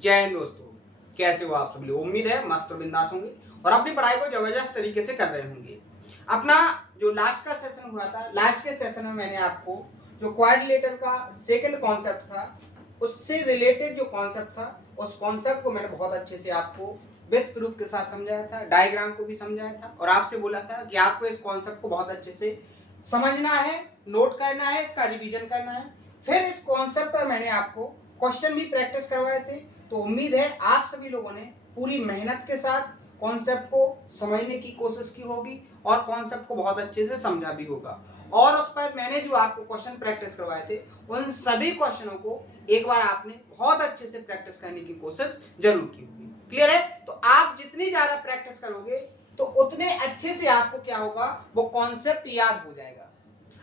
जय हिंद दोस्तों, कैसे हो आप सब लोग। उम्मीद है मस्त और बिंदास होंगे और अपनी पढ़ाई को जबरदस्त तरीके से कर रहे होंगे। अपना जो लास्ट का सेशन हुआ था, लास्ट के सेशन में मैंने आपको जो क्वाड्रिलेटरल का सेकंड कॉन्सेप्ट था उससे रिलेटेड जो कॉन्सेप्ट था उस कॉन्सेप्ट को मैंने बहुत अच्छे से आपको विथ प्रूफ के साथ समझाया था, डायग्राम को भी समझाया था और आपसे बोला था कि आपको इस कॉन्सेप्ट को बहुत अच्छे से समझना है, नोट करना है, इसका रिवीजन करना है। फिर इस कॉन्सेप्ट पर मैंने आपको क्वेश्चन भी प्रैक्टिस करवाए थे। तो उम्मीद है आप सभी लोगों ने पूरी मेहनत के साथ कॉन्सेप्ट को समझने की कोशिश की होगी और कॉन्सेप्ट को बहुत अच्छे से समझा भी होगा। और उस पर मैंने जो आपको क्वेश्चन प्रैक्टिस करवाए थे उन सभी क्वेश्चनों को एक बार आपने बहुत अच्छे से प्रैक्टिस करने की कोशिश जरूर की होगी। क्लियर है? तो आप जितनी ज्यादा प्रैक्टिस करोगे तो उतने अच्छे से आपको क्या होगा, वो कॉन्सेप्ट याद हो जाएगा।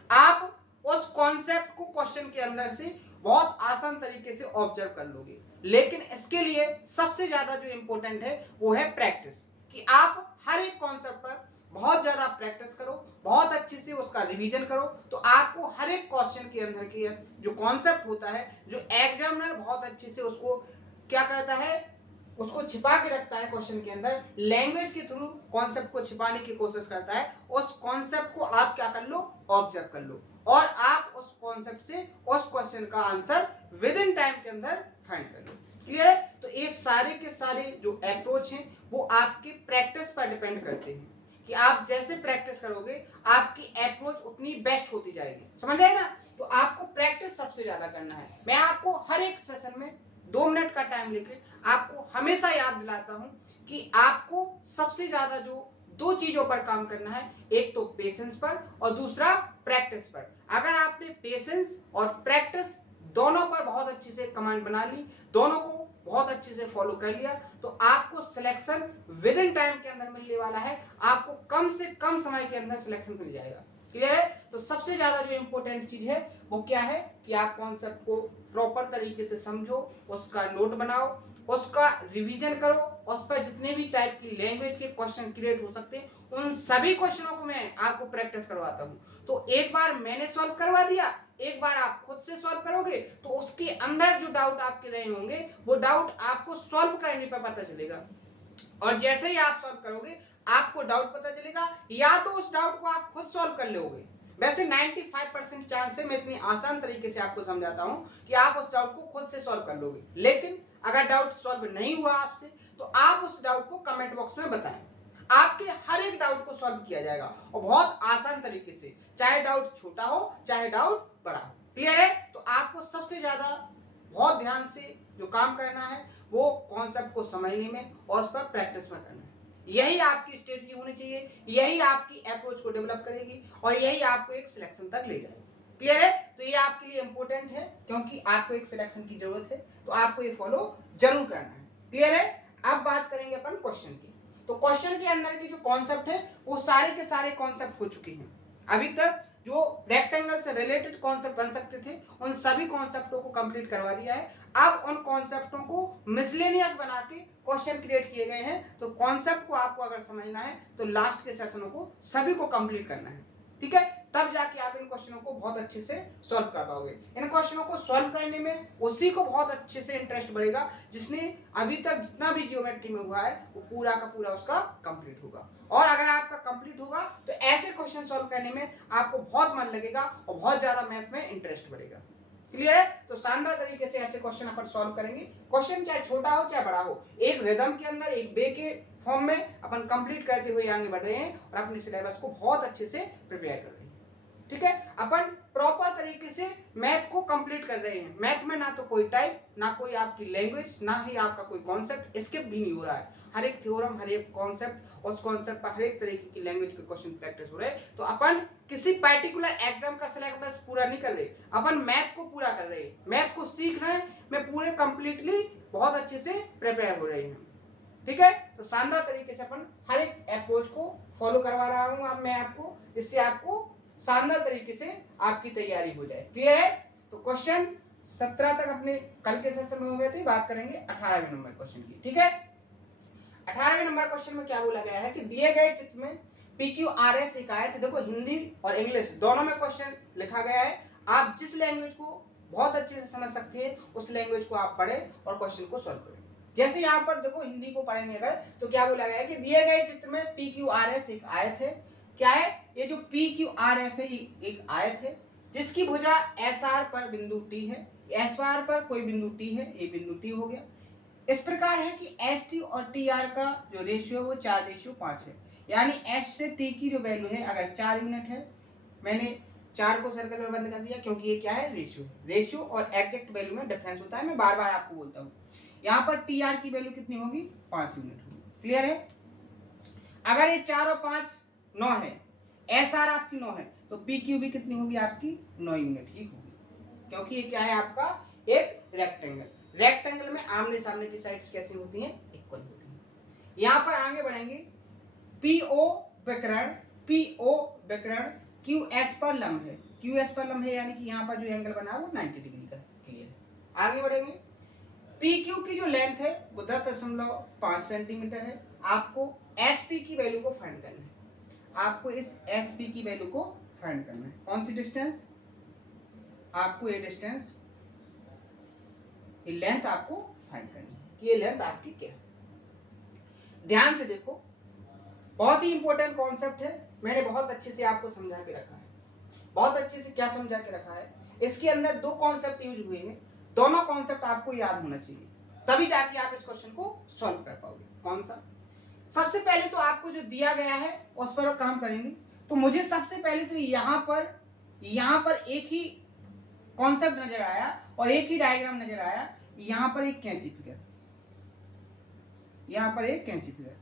आप उस कॉन्सेप्ट को क्वेश्चन के अंदर से बहुत आसान तरीके से ऑब्जर्व कर लोगे। लेकिन इसके लिए सबसे ज्यादा जो इंपॉर्टेंट है वो है प्रैक्टिस, कि आप हर एक कॉन्सेप्ट पर बहुत ज्यादा प्रैक्टिस करो, बहुत अच्छे से उसका रिवीजन करो। तो आपको हर एक क्वेश्चन के अंदर की जो कॉन्सेप्ट होता है, जो एग्जामिनर बहुत अच्छे से उसको क्या करता है, उसको छिपा के रखता है क्वेश्चन के अंदर, लैंग्वेज के थ्रू कॉन्सेप्ट को छिपाने की कोशिश करता है। उस कॉन्सेप्ट को आप क्या कर लो, ऑब्जर्व कर लो और आप उस कॉन्सेप्ट से उस क्वेश्चन का आंसर विद इन टाइम के अंदर फाइंड कर लो। क्लियर है? तो ये सारे के सारे जो अप्रोच हैं वो आपकी प्रैक्टिस पर डिपेंड करते हैं, कि आप जैसे प्रैक्टिस करोगे आपकी अप्रोच उतनी बेस्ट होती जाएगी। समझ रहे हैं ना? तो आपको प्रैक्टिस सबसे ज्यादा करना है। मैं आपको हर एक सेशन में 2 मिनट का टाइम लेकर आपको हमेशा याद दिलाता हूं कि आपको सबसे ज्यादा जो 2 चीजों पर काम करना है, एक तो पेशेंस पर और दूसरा प्रैक्टिस पर। अगर आपने पेशेंस और प्रैक्टिस दोनों पर बहुत अच्छे से कमांड बना ली, दोनों को बहुत अच्छे से फॉलो कर लिया, तो आपको सिलेक्शन विद इन टाइम के अंदर मिलने वाला है। आपको कम से कम समय के अंदर सिलेक्शन मिल जाएगा। क्लियर है? तो सबसे ज्यादा जो इंपॉर्टेंट चीज है वो क्या है, कि आप कॉन्सेप्ट को प्रॉपर तरीके से समझो, उसका नोट बनाओ, उसका रिवीजन करो, उस पर जितने भी टाइप की लैंग्वेज के क्वेश्चन क्रिएट हो सकते हैं उन सभी क्वेश्चनों को मैं आपको प्रैक्टिस करवाता हूं। तो एक बार मैंने सॉल्व करवा दिया, एक बार आप खुद से सॉल्व करोगे तो उसके अंदर जो डाउट आपके रहे होंगे वो डाउट आपको सॉल्व करने पर पता चलेगा। और जैसे ही आप सॉल्व करोगे आपको डाउट पता चलेगा, या तो उस डाउट को आप खुद सॉल्व कर लोगे। वैसे 95% चांस है, मैं इतनी आसान तरीके से आपको समझाता हूं कि आप उस डाउट को खुद से सॉल्व कर लोगे। लेकिन अगर डाउट सॉल्व नहीं हुआ आपसे तो आप उस डाउट को कमेंट बॉक्स में बताएं। आपके हर एक डाउट को सॉल्व किया जाएगा और बहुत आसान तरीके से, चाहे डाउट छोटा हो चाहे डाउट बड़ा हो। क्लियर है? तो आपको सबसे ज्यादा बहुत ध्यान से जो काम करना है वो कॉन्सेप्ट को समझने में और उस पर प्रैक्टिस में करना है। यही आपकी स्ट्रेटजी होनी चाहिए, यही आपकी अप्रोच को डेवलप करेगी और यही आपको एक सिलेक्शन तक ले जाएगी। क्लियर है? तो ये आपके लिए इंपॉर्टेंट है, क्योंकि आपको एक सिलेक्शन की जरूरत है, तो आपको ये फॉलो जरूर करना है। क्लियर है? अब बात करेंगे अपन क्वेश्चन की। तो क्वेश्चन के अंदर की जो कॉन्सेप्ट है वो सारे के सारे कॉन्सेप्ट हो चुके हैं। अभी तक जो रेक्टेंगल से रिलेटेड कॉन्सेप्ट बन सकते थे उन सभी कॉन्सेप्टों को कंप्लीट करवा दिया है। अब उन कॉन्सेप्टों को मिसलेनियस बना के क्वेश्चन क्रिएट किए गए हैं। तो कॉन्सेप्ट को आपको अगर समझना है तो लास्ट के सेशनों को सभी को कंप्लीट करना है। ठीक है? तब जाके आप इन क्वेश्चनों को बहुत अच्छे से सॉल्व कर पाओगे। इन क्वेश्चनों को सॉल्व करने में उसी को बहुत अच्छे से इंटरेस्ट बढ़ेगा जिसने अभी तक जितना भी जियोमेट्री में हुआ है वो पूरा का पूरा उसका कंप्लीट होगा। और अगर आपका कंप्लीट होगा तो ऐसे क्वेश्चन सॉल्व करने में आपको बहुत मन लगेगा और बहुत ज्यादा मैथ में इंटरेस्ट बढ़ेगा। क्लियर है? तो शानदार तरीके से ऐसे क्वेश्चन अपन सॉल्व करेंगे। क्वेश्चन चाहे छोटा हो चाहे बड़ा हो, एक रिदम के अंदर, एक वे के फॉर्म में अपन कंप्लीट करते हुए आगे बढ़ रहे हैं और अपने सिलेबस को बहुत अच्छे से प्रिपेयर कर रहे हैं। ठीक है? अपन प्रॉपर तरीके से मैथ को कंप्लीट कर रहे हैं। मैथ में ना तो कोई टाइप, ना कोई आपकी लैंग्वेज, ना ही आपका कोई कॉन्सेप्ट स्किप भी नहीं हो रहा है। हर एक थ्योरम, हर एक कॉन्सेप्ट, उस कॉन्सेप्ट पर हर एक तरीके की लैंग्वेज के क्वेश्चन प्रैक्टिस हो रहे हैं। तो अपन किसी पर्टिकुलर एग्जाम का सिलेबस पूरा नहीं कर रहे, अपन मैथ को पूरा कर रहे हैं। मैथ को सीख रहे हैं, मैं पूरे कंप्लीटली बहुत अच्छे से प्रिपेयर हो रहे हैं। ठीक है? तो शानदार तरीके से अपन हर एक अप्रोच को फॉलो करवा रहा हूं अब मैं आपको, इससे आपको शानदार तरीके से आपकी तैयारी हो जाए। क्लियर है? तो क्वेश्चन 17 तक अपने कल के सेशन में हो गए थे। बात करेंगे 18वें नंबर क्वेश्चन की। ठीक है? 18वें नंबर क्वेश्चन में क्या बोला गया है कि दिए गए चित्र में PQRS एक आया। तो देखो हिंदी और इंग्लिश दोनों में क्वेश्चन लिखा गया है। आप जिस लैंग्वेज को बहुत अच्छे से समझ सकते हैं उस लैंग्वेज को आप पढ़ें और क्वेश्चन को सॉल्व करें। जैसे यहाँ पर देखो हिंदी को पढ़ेंगे अगर तो क्या बोला गया है कि दिए गए चित्र में पी क्यू आर एस एक आयत है। क्या है ये जो पी क्यू आर एस है एक आयत है जिसकी भुजा एस आर पर बिंदु टी है, एस आर पर कोई बिंदु टी है, ये बिंदु टी हो गया। इस प्रकार है कि एस टी और टी आर का जो रेशियो है वो 4:5 है, यानी एस से टी की जो वैल्यू है अगर 4 यूनिट है, मैंने 4 को सर्कल में बंद कर दिया क्योंकि ये क्या है रेशियो और एग्जैक्ट वैल्यू में डिफरेंस होता है, मैं बार बार आपको बोलता हूँ। यहाँ पर टी आर की वैल्यू कितनी होगी 5 यूनिट होगी। क्लियर है? अगर ये 4 और 5 9 है, एस आर आपकी 9 है, तो पी क्यू भी कितनी होगी आपकी 9 यूनिट ही होगी, क्योंकि ये क्या है आपका एक रेक्टेंगल। रेक्टेंगल में आमने सामने की साइड्स कैसी होती हैं इक्वल होती हैं। यहाँ पर आगे बढ़ेंगे, पीओ विकर्ण क्यू एस पर लंब है, क्यू एस पर लंब है यानी कि यहाँ पर जो एंगल बना है वो 90 डिग्री का। क्लियर है? आगे बढ़ेंगे, पी क्यू की जो लेंथ है वो 10.5 सेंटीमीटर है। आपको एस पी की वैल्यू को फाइंड करना है, आपको इस एस पी की वैल्यू को फाइंड करना है। कौन सी डिस्टेंस? आपको ये डिस्टेंस, ये लेंथ आपको फाइंड करनी है कि ये लेंथ आपकी क्या है। ध्यान से देखो, बहुत ही इंपॉर्टेंट कॉन्सेप्ट है, मैंने बहुत अच्छे से आपको समझा के रखा है। बहुत अच्छे से क्या समझा के रखा है, इसके अंदर 2 कॉन्सेप्ट यूज हुए हैं, दोनों कॉन्सेप्ट आपको याद होना चाहिए, तभी जाके आप इस क्वेश्चन को सॉल्व कर पाओगे। कौन सा? सबसे पहले तो आपको जो दिया गया है उस पर काम करेंगे। तो मुझे सबसे पहले तो यहाँ पर एक ही कॉन्सेप्ट नजर आया और एक ही डायग्राम नजर आया। यहाँ पर एक कैंची फिगर, यहाँ पर एक कैंची फिगर,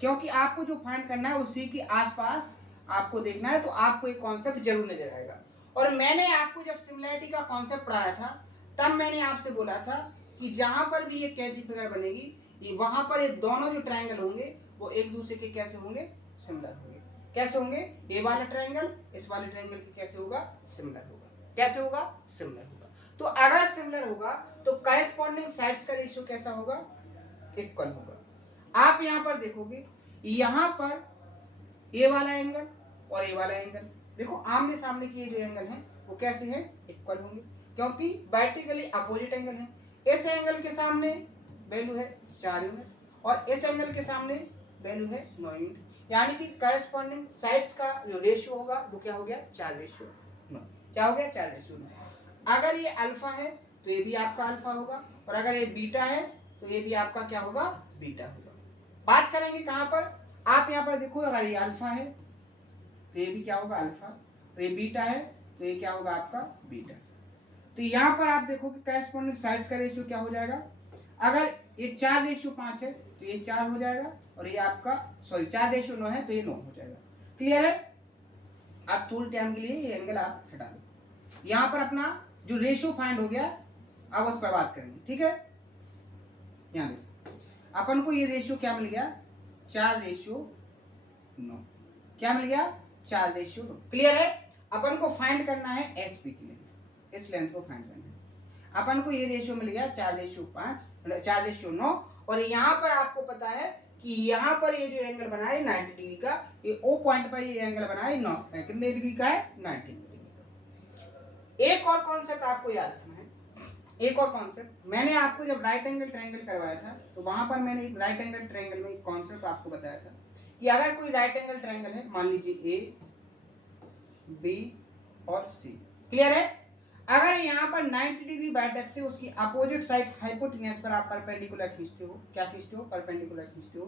क्योंकि आपको जो फाइंड करना है उसी के आसपास आपको देखना है, तो आपको एक कॉन्सेप्ट जरूर नजर आएगा। और मैंने आपको जब सिमिलैरिटी का कॉन्सेप्ट पढ़ाया था तब मैंने आपसे बोला था कि जहां पर भी ये कैंची फिगर बनेगी, ये वहां पर ये दोनों जो ट्रायंगल होंगे वो एक दूसरे के कैसे होंगे, सिमिलर होंगे। कैसे होंगे? ये वाला ट्रायंगल इस वाले ट्रायंगल के कैसे होगा, सिमिलर होगा। कैसे होगा? सिमिलर होगा। तो अगर सिमिलर होगा तो करेस्पॉन्डिंग साइड्स का रेशियो कैसा होगा, इक्वल होगा। आप यहाँ पर देखोगे, यहाँ पर ये वाला एंगल और ये वाला एंगल, देखो आमने सामने के ये जो एंगल है वो कैसे है, इक्वल होंगे, क्योंकि वर्टिकली अपोजिट एंगल है। इस एंगल के सामने वैल्यू है 4 यूनिट और इस एंगल के सामने वैल्यू है 9 यूनिट, यानी कि करस्पॉन्डिंग साइड्स का जो रेशियो होगा वो क्या हो गया, 4:9। क्या हो गया, 4:9। अगर ये अल्फा है तो ये भी आपका अल्फा होगा, और अगर ये बीटा है तो ये भी आपका क्या होगा, बीटा होगा। बात करेंगे कहां पर, आप यहाँ पर देखो, अगर ये अल्फा है तो ये भी क्या होगा, अल्फा, तो ये बीटा है तो ये क्या होगा आपका, बीटा। तो यहाँ पर आप देखो कि करस्पॉन्डिंग साइड्स का रेशियो क्या हो जाएगा, अगर ये 4:5 है तो ये 4 हो जाएगा, और ये आपका 4:9 है तो ये 9 हो जाएगा। क्लियर है? आप थोड़ी टाइम के लिए ये एंगल आप हटा दो। यहाँ पर अपना जो रेशियो फाइंड हो गया, अब उस पर बात करेंगे। ठीक है? यहाँ देखो, अपन को ये रेशियो क्या मिल गया, 4:9। क्या मिल गया, 4:9। क्लियर है? अपन को फाइंड करना है एस पी की लेंथ, इस लेंथ को फाइंड करना है। अपन को ये रेशियो मिल गया 4:9, और यहाँ पर आपको पता है कि यहाँ पर ये जो एंगल बना है 90 डिग्री का, ये ओ पॉइंट पर ये एंगल बना है 9 कितने डिग्री का है, 90 डिग्री का। एक और कॉन्सेप्ट आपको याद रखना है, एक और कॉन्सेप्ट, मैंने आपको जब राइट एंगल ट्रायंगल करवाया था तो वहां पर मैंने एक राइट एंगल ट्रायंगल में एक कॉन्सेप्ट आपको बताया था कि अगर कोई राइट एंगल ट्रायंगल है, मान लीजिए ए बी और सी। क्लियर है? अगर यहाँ पर 90 डिग्री वर्टेक्स से उसकी अपोजिट साइड हाइपोटेन्यूज पर आप परपेंडिकुलर खींचते हो, क्या खींचते हो, परपेंडिकुलर खींचते हो,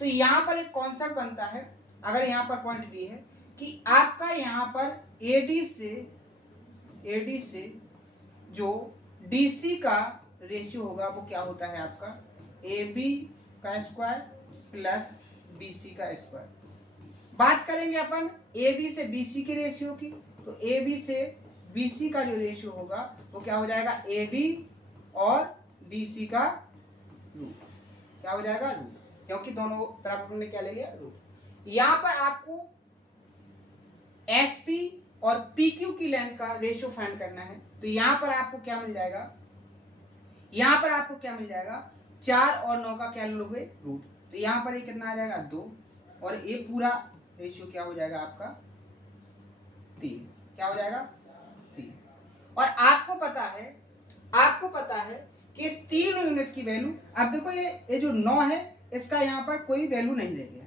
तो यहाँ पर एक कॉन्सेप्ट बनता है, अगर यहाँ पर पॉइंट डी है, कि आपका यहाँ पर एडी से जो डीसी का रेशियो होगा वो क्या होता है आपका, ए बी का स्क्वायर प्लस बी सी का स्क्वायर। बात करेंगे अपन ए बी से बी सी के रेशियो की, तो ए बी से बी सी का जो रेशियो होगा वो क्या हो जाएगा, ए बी और बी सी का रूट। क्या हो जाएगा, रूट, क्योंकि दोनों तरफ हमने क्या ले लिया, रूट। यहां पर आपको एस पी और पी क्यू की लेंथ का रेशियो फाइंड करना है, तो यहां पर आपको क्या मिल जाएगा, यहां पर आपको क्या मिल जाएगा, 4 और 9 का क्या लोगे, रूट, तो यहां पर ये कितना आ जाएगा, 2, और ये पूरा रेशियो क्या हो जाएगा आपका, 3। क्या हो जाएगा, 3। और आपको पता है कि इस 3 यूनिट की वैल्यू, अब देखो ये जो 9 है इसका यहाँ पर कोई वैल्यू नहीं रह गया,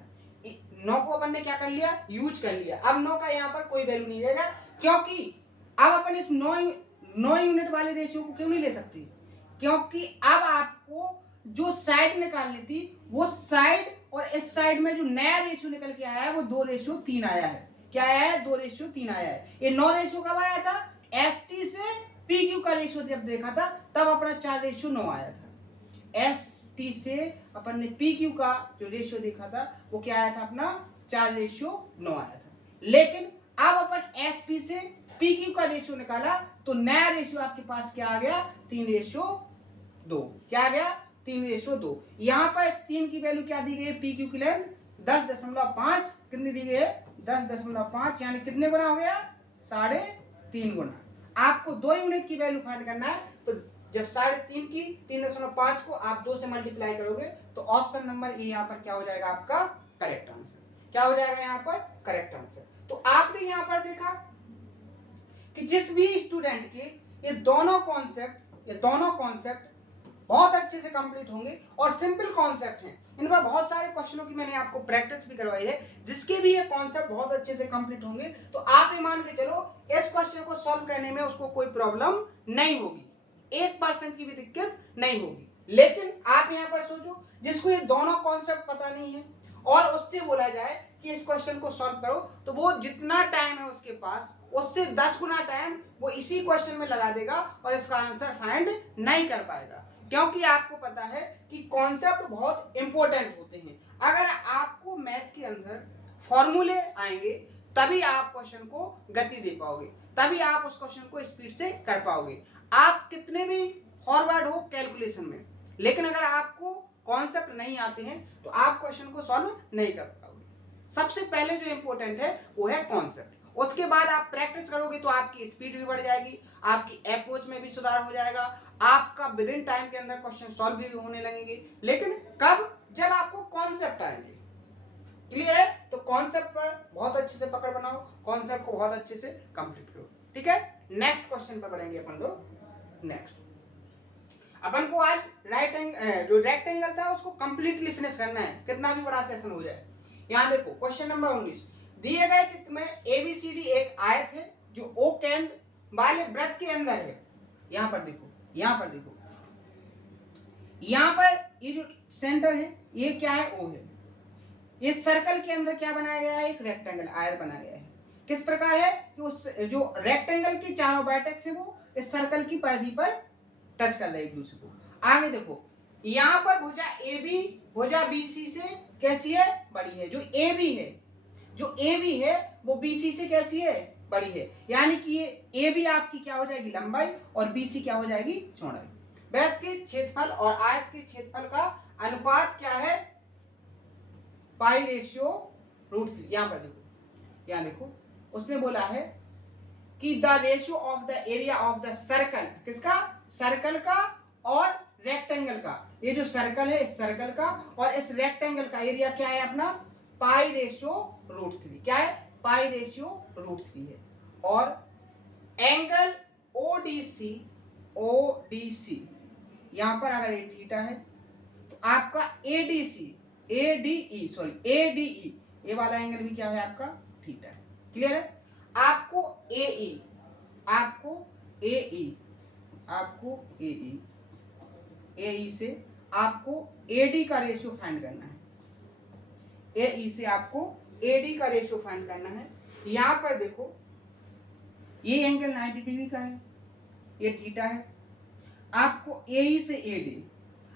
9 को अपन ने क्या कर लिया, यूज कर लिया। अब 9 का यहाँ पर कोई वैल्यू नहीं रहेगा, क्योंकि अब अपन इस 9 यूनिट वाले रेशियो को क्यों नहीं ले सकते, क्योंकि अब आपको जो साइड निकालनी थी वो साइड और इस साइड में जो नया रेशियो निकल के आया है वो 2:3 आया है। क्या आया है, 2:3 आया है। ये 9 रेशियो कब आया था, एसटी से पीक्यू का रेशियो जब देखा था तब अपना 4:9 आया था। एसटी से अपन ने पीक्यू का जो रेशियो देखा था वो क्या आया था, अपना 4:9 आया था। लेकिन अब अपन एसपी से पीक्यू का रेशियो निकाला तो नया रेशियो आपके पास क्या आ गया, 3:2। क्या आ गया, 3:2। यहाँ पर 3 की वैल्यू क्या दी गई है, पीक्यू की लेंथ 10.5 कितनी दी गई है, 10.5, यानी कितने गुना हो गया, 3.5 गुना। आपको 2 यूनिट की वैल्यू फाइंड करना है, तो जब 3.5 की 3.5 को आप 2 से मल्टीप्लाई करोगे तो ऑप्शन नंबर ए यहाँ पर क्या हो जाएगा, आपका करेक्ट आंसर। क्या हो जाएगा यहाँ पर, करेक्ट आंसर। तो आपने यहाँ पर देखा कि जिस भी स्टूडेंट के ये दोनों कॉन्सेप्ट बहुत अच्छे से कंप्लीट होंगे और सिंपल कॉन्सेप्ट हैं, इन पर बहुत सारे क्वेश्चनों की मैंने आपको प्रैक्टिस भी करवाई है, जिसके भी ये कॉन्सेप्ट बहुत अच्छे से कंप्लीट होंगे तो आप ये मान के चलो इस क्वेश्चन को सॉल्व करने में उसको कोई प्रॉब्लम नहीं होगी, 1% की भी दिक्कत नहीं होगी। लेकिन आप यहाँ पर सोचो जिसको ये दोनों कॉन्सेप्ट पता नहीं है और उससे बोला जाए कि इस क्वेश्चन को सॉल्व करो, तो वो जितना टाइम है उसके पास उससे 10 गुना टाइम वो इसी क्वेश्चन में लगा देगा और इसका आंसर फाइंड नहीं कर पाएगा, क्योंकि आपको पता है कि कॉन्सेप्ट बहुत इंपॉर्टेंट होते हैं। अगर आपको मैथ के अंदर फॉर्मूले आएंगे तभी आप क्वेश्चन को गति दे पाओगे, तभी आप उस क्वेश्चन को स्पीड से कर पाओगे। आप कितने भी फॉरवर्ड हो कैलकुलेशन में, लेकिन अगर आपको कॉन्सेप्ट नहीं आते हैं तो आप क्वेश्चन को सॉल्व नहीं कर पाओगे। सबसे पहले जो इंपॉर्टेंट है वो है कॉन्सेप्ट, उसके बाद आप प्रैक्टिस करोगे तो आपकी स्पीड भी बढ़ जाएगी, आपकी अप्रोच में भी सुधार हो जाएगा, आपका विद इन टाइम के अंदर क्वेश्चन सॉल्व भी होने लगेंगे। लेकिन कब, जब आपको कॉन्सेप्ट आएंगे। क्लियर है, तो कॉन्सेप्ट पर बहुत अच्छे से पकड़ बनाओ, कॉन्सेप्ट को बहुत अच्छे से कंप्लीट करो। ठीक है, नेक्स्ट क्वेश्चन पर बढ़ेंगे अपन लोग। नेक्स्ट अपन को आज जो रेक्टेंगल था उसको कंप्लीटली फिनिश करना है, कितना भी बड़ा सेशन हो जाए। यहाँ देखो क्वेश्चन नंबर 19, दिए गए चित्र में एबीसीडी एक आयत है जो ओ केंद्र वाले वृत्त के अंदर है। यहाँ पर देखो, यहाँ पर ये जो सेंटर है ये क्या है, ओ है। इस सर्कल के अंदर क्या बनाया गया है, एक रेक्टेंगल आयत बनाया गया है। किस प्रकार है कि उस जो रेक्टेंगल की चारों वर्टेक्स है वो इस सर्कल की परिधि पर टच कर रहे हैं एक दूसरे को। आगे देखो यहाँ पर भुजा AB भुजा BC से कैसी है, बड़ी है। जो AB है वो BC से कैसी है, बड़ी है। यानी कि ये AB आपकी क्या हो जाएगी, लंबाई, और BC क्या हो जाएगी, चौड़ाई। वृत्त के क्षेत्रफल और आयत के क्षेत्रफल का अनुपात क्या है, π/√3। यहाँ देखो उसने बोला है कि the ratio of the area of the circle, किसका, सर्कल का और रेक्टेंगल का। ये जो सर्कल है इस सर्कल का और इस रेक्टेंगल का एरिया क्या है अपना, π/√3। क्या है, π/√3 है। और एंगल ODC यहां पर अगर ये थीटा है तो आपका ADE ये वाला एंगल भी क्या है, आपका थीटा है। क्लियर है, आपको AE से आपको AD का रेशियो फाइंड करना है। AE से आपको AD का रेशियो फाइंड करना है। यहां पर देखो ये एंगल 90 डिग्री का है, ये थीटा है। आपको AE से AD,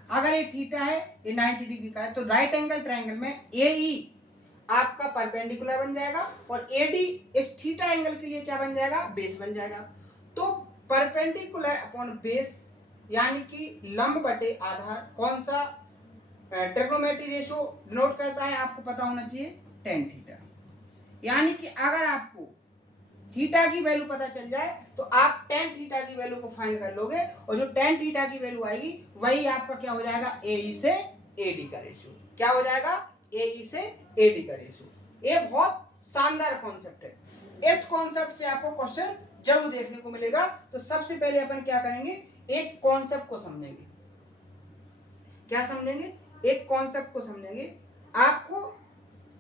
अगर ये थीटा है ये 90 डिग्री का है, तो राइट एंगल ट्रायंगल में AE आपका परपेंडिकुलर बन जाएगा और AD इस थीटा एंगल के लिए क्या बन जाएगा, बेस बन जाएगा। तो परपेंडिकुलर अपॉन बेस यानी कि लंब बटे आधार कौन सा ट्रिग्नोमेट्री रेशियो डिनोट करता है, आपको पता होना चाहिए, tan थीटा। यानी कि अगर आपको थीटा की वैल्यू पता चल जाए तो आप tan थीटा की वैल्यू को फाइंड कर लोगे और जो tan थीटा की वैल्यू आएगी वही आपका क्या हो जाएगा, AE से AD का रेशियो। क्या हो जाएगा, AE से AD का रेशियो। ये बहुत शानदार कॉन्सेप्ट है, इस कॉन्सेप्ट से आपको क्वेश्चन जरूर देखने को मिलेगा। तो सबसे पहले अपन क्या करेंगे, एक कॉन्सेप्ट को समझेंगे। क्या समझेंगे, एक कॉन्सेप्ट को समझेंगे। आपको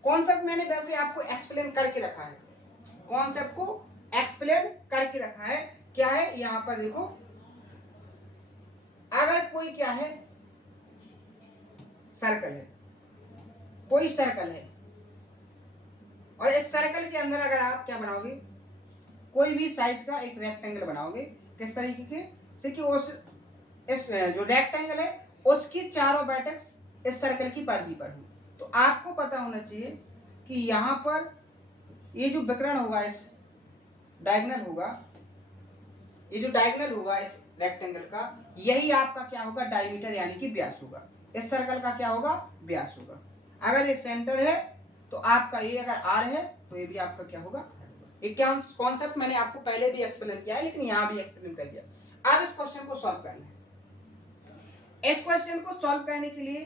कॉन्सेप्ट मैंने वैसे आपको एक्सप्लेन करके रखा है, कॉन्सेप्ट को एक्सप्लेन करके रखा है। क्या है यहां पर देखो, अगर कोई क्या है सर्कल है, कोई सर्कल है, और इस सर्कल के अंदर अगर आप क्या बनाओगे, कोई भी साइज का एक रेक्टेंगल बनाओगे, किस तरीके के से कि उस इस जो रेक्टेंगल है उसकी चारों वर्टेक्स इस सर्कल की परिधि पर हो, तो आपको पता होना चाहिए कि यहां पर ये जो विकर्ण होगा, इस डायगोनल होगा, ये जो डायगोनल होगा इस रेक्टेंगल का, यही आपका क्या होगा, डायमीटर यानी कि व्यास होगा। इस सर्कल का क्या होगा, व्यास होगा। अगर ये सेंटर है तो आपका ये अगर आर है तो ये भी आपका क्या होगा। ये क्या कॉन्सेप्ट मैंने आपको पहले भी एक्सप्लेन किया है, लेकिन यहां भी एक्सप्लेन कर दिया। अब इस क्वेश्चन को सॉल्व करना है। इस क्वेश्चन को सॉल्व करने के लिए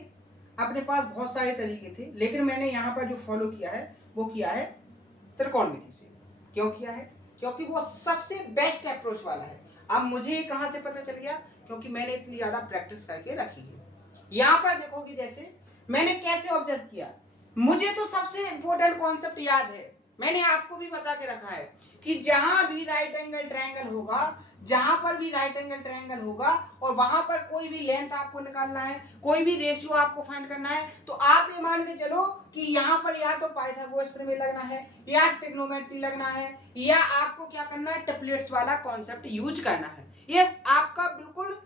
अपने पास बहुत सारे तरीके थे, लेकिन मैंने यहाँ पर जो फॉलो किया है वो किया है त्रिकोणमिति से। क्यों किया है, क्योंकि वो सबसे बेस्ट अप्रोच वाला है। अब मुझे कहां से पता चल गया, क्योंकि मैंने इतनी ज्यादा प्रैक्टिस करके रखी है। यहां पर देखोगे जैसे मैंने कैसे ऑब्जर्व किया, मुझे तो सबसे इंपॉर्टेंट कॉन्सेप्ट याद है, मैंने आपको भी बता के रखा है कि जहां भी राइट एंगल ट्रायंगल होगा, जहां पर भी राइट एंगल ट्रायंगल होगा और वहां पर कोई भी लेंथ आपको निकालना है, कोई भी रेशियो आपको फाइंड करना है, तो आप ये मान के चलो कि यहाँ पर या तो पाइथागोरस प्रमेय लगना है, या ट्रिग्नोमेट्री लगना है, या आपको क्या करना है, ट्रिपलेट्स वाला कॉन्सेप्ट यूज करना है। ये आपका बिल्कुल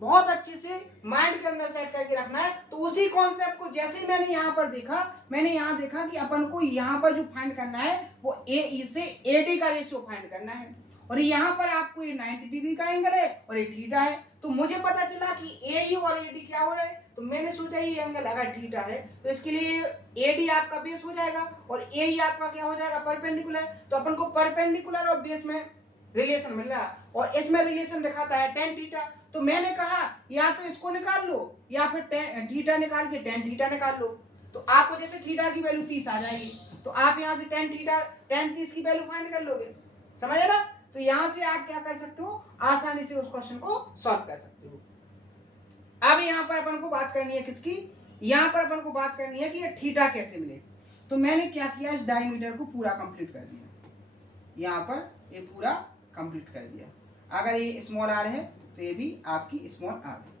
बहुत अच्छे से माइंड के अंदर सेट करके रखना है। तो उसी कॉन्सेप्ट को जैसे मैंने यहाँ पर देखा, मैंने यहाँ देखा कि अपन को यहाँ पर जो फाइंड करना है वो ए से एडी का रेशियो फाइंड करना है, और यहाँ पर आपको ये 90 डिग्री का एंगल है और ये थीटा है। तो मुझे पता चला कि ए और एडी क्या हो रहा है, तो मैंने सोचा ये एंगल अगर थीटा है तो इसके लिए एडी आपका बेस हो जाएगा और ए आपका क्या हो जाएगा, परपेंडिकुलर। तो अपन को परपेंडिकुलर और बेस में रिलेशन मिल रहा है, और इसमें रिलेशन दिखाता है tan थीटा। तो मैंने कहा या तो इसको निकाल लो या फिर थीटा निकाल के tan थीटा निकाल लो। तो आपको जैसे थीटा की वैल्यू 30 आ जाएगी, तो आप यहाँ से tan 30 की वैल्यू फाइंड कर लोगे, समझ ना। तो यहां से आप क्या कर सकते हो, आसानी से उस क्वेश्चन को सॉल्व कर सकते हो। अब यहाँ पर अपन को बात करनी है किसकी, यहाँ पर अपन को बात करनी है कि ये थीटा कैसे मिले। तो मैंने क्या किया, इस डायमीटर को पूरा कंप्लीट कर दिया, यहाँ पर ये पूरा कंप्लीट कर दिया। अगर ये स्मॉल आर है तो ये भी आपकी स्मॉल आर है,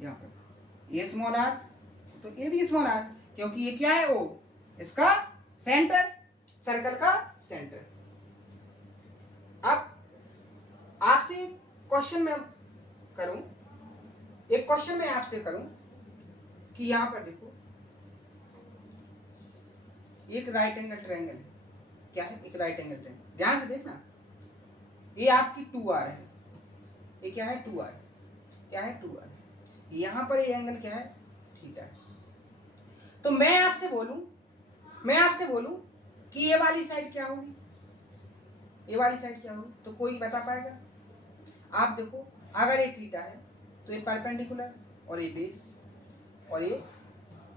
यहाँ पर ये स्मॉल आर तो ये भी स्मॉल आर, क्योंकि ये क्या है, ओ इसका सेंटर, सर्कल का सेंटर। अब आपसे क्वेश्चन में करूं, एक क्वेश्चन मैं आपसे करूं कि यहां पर देखो एक राइट एंगल ट्रायंगल है, क्या है, एक राइट एंगल ट्रायंगल, ध्यान से देखना, ये आपकी 2r है, ये क्या है 2r, क्या है 2r, यहां पर ये एंगल क्या है, थीटा है। तो मैं आपसे बोलूं कि ये वाली साइड क्या होगी, ये वाली साइड क्या होगी, तो कोई बता पाएगा। आप देखो अगर ये थीटा है तो ये परपेंडिकुलर और ये बेस और ये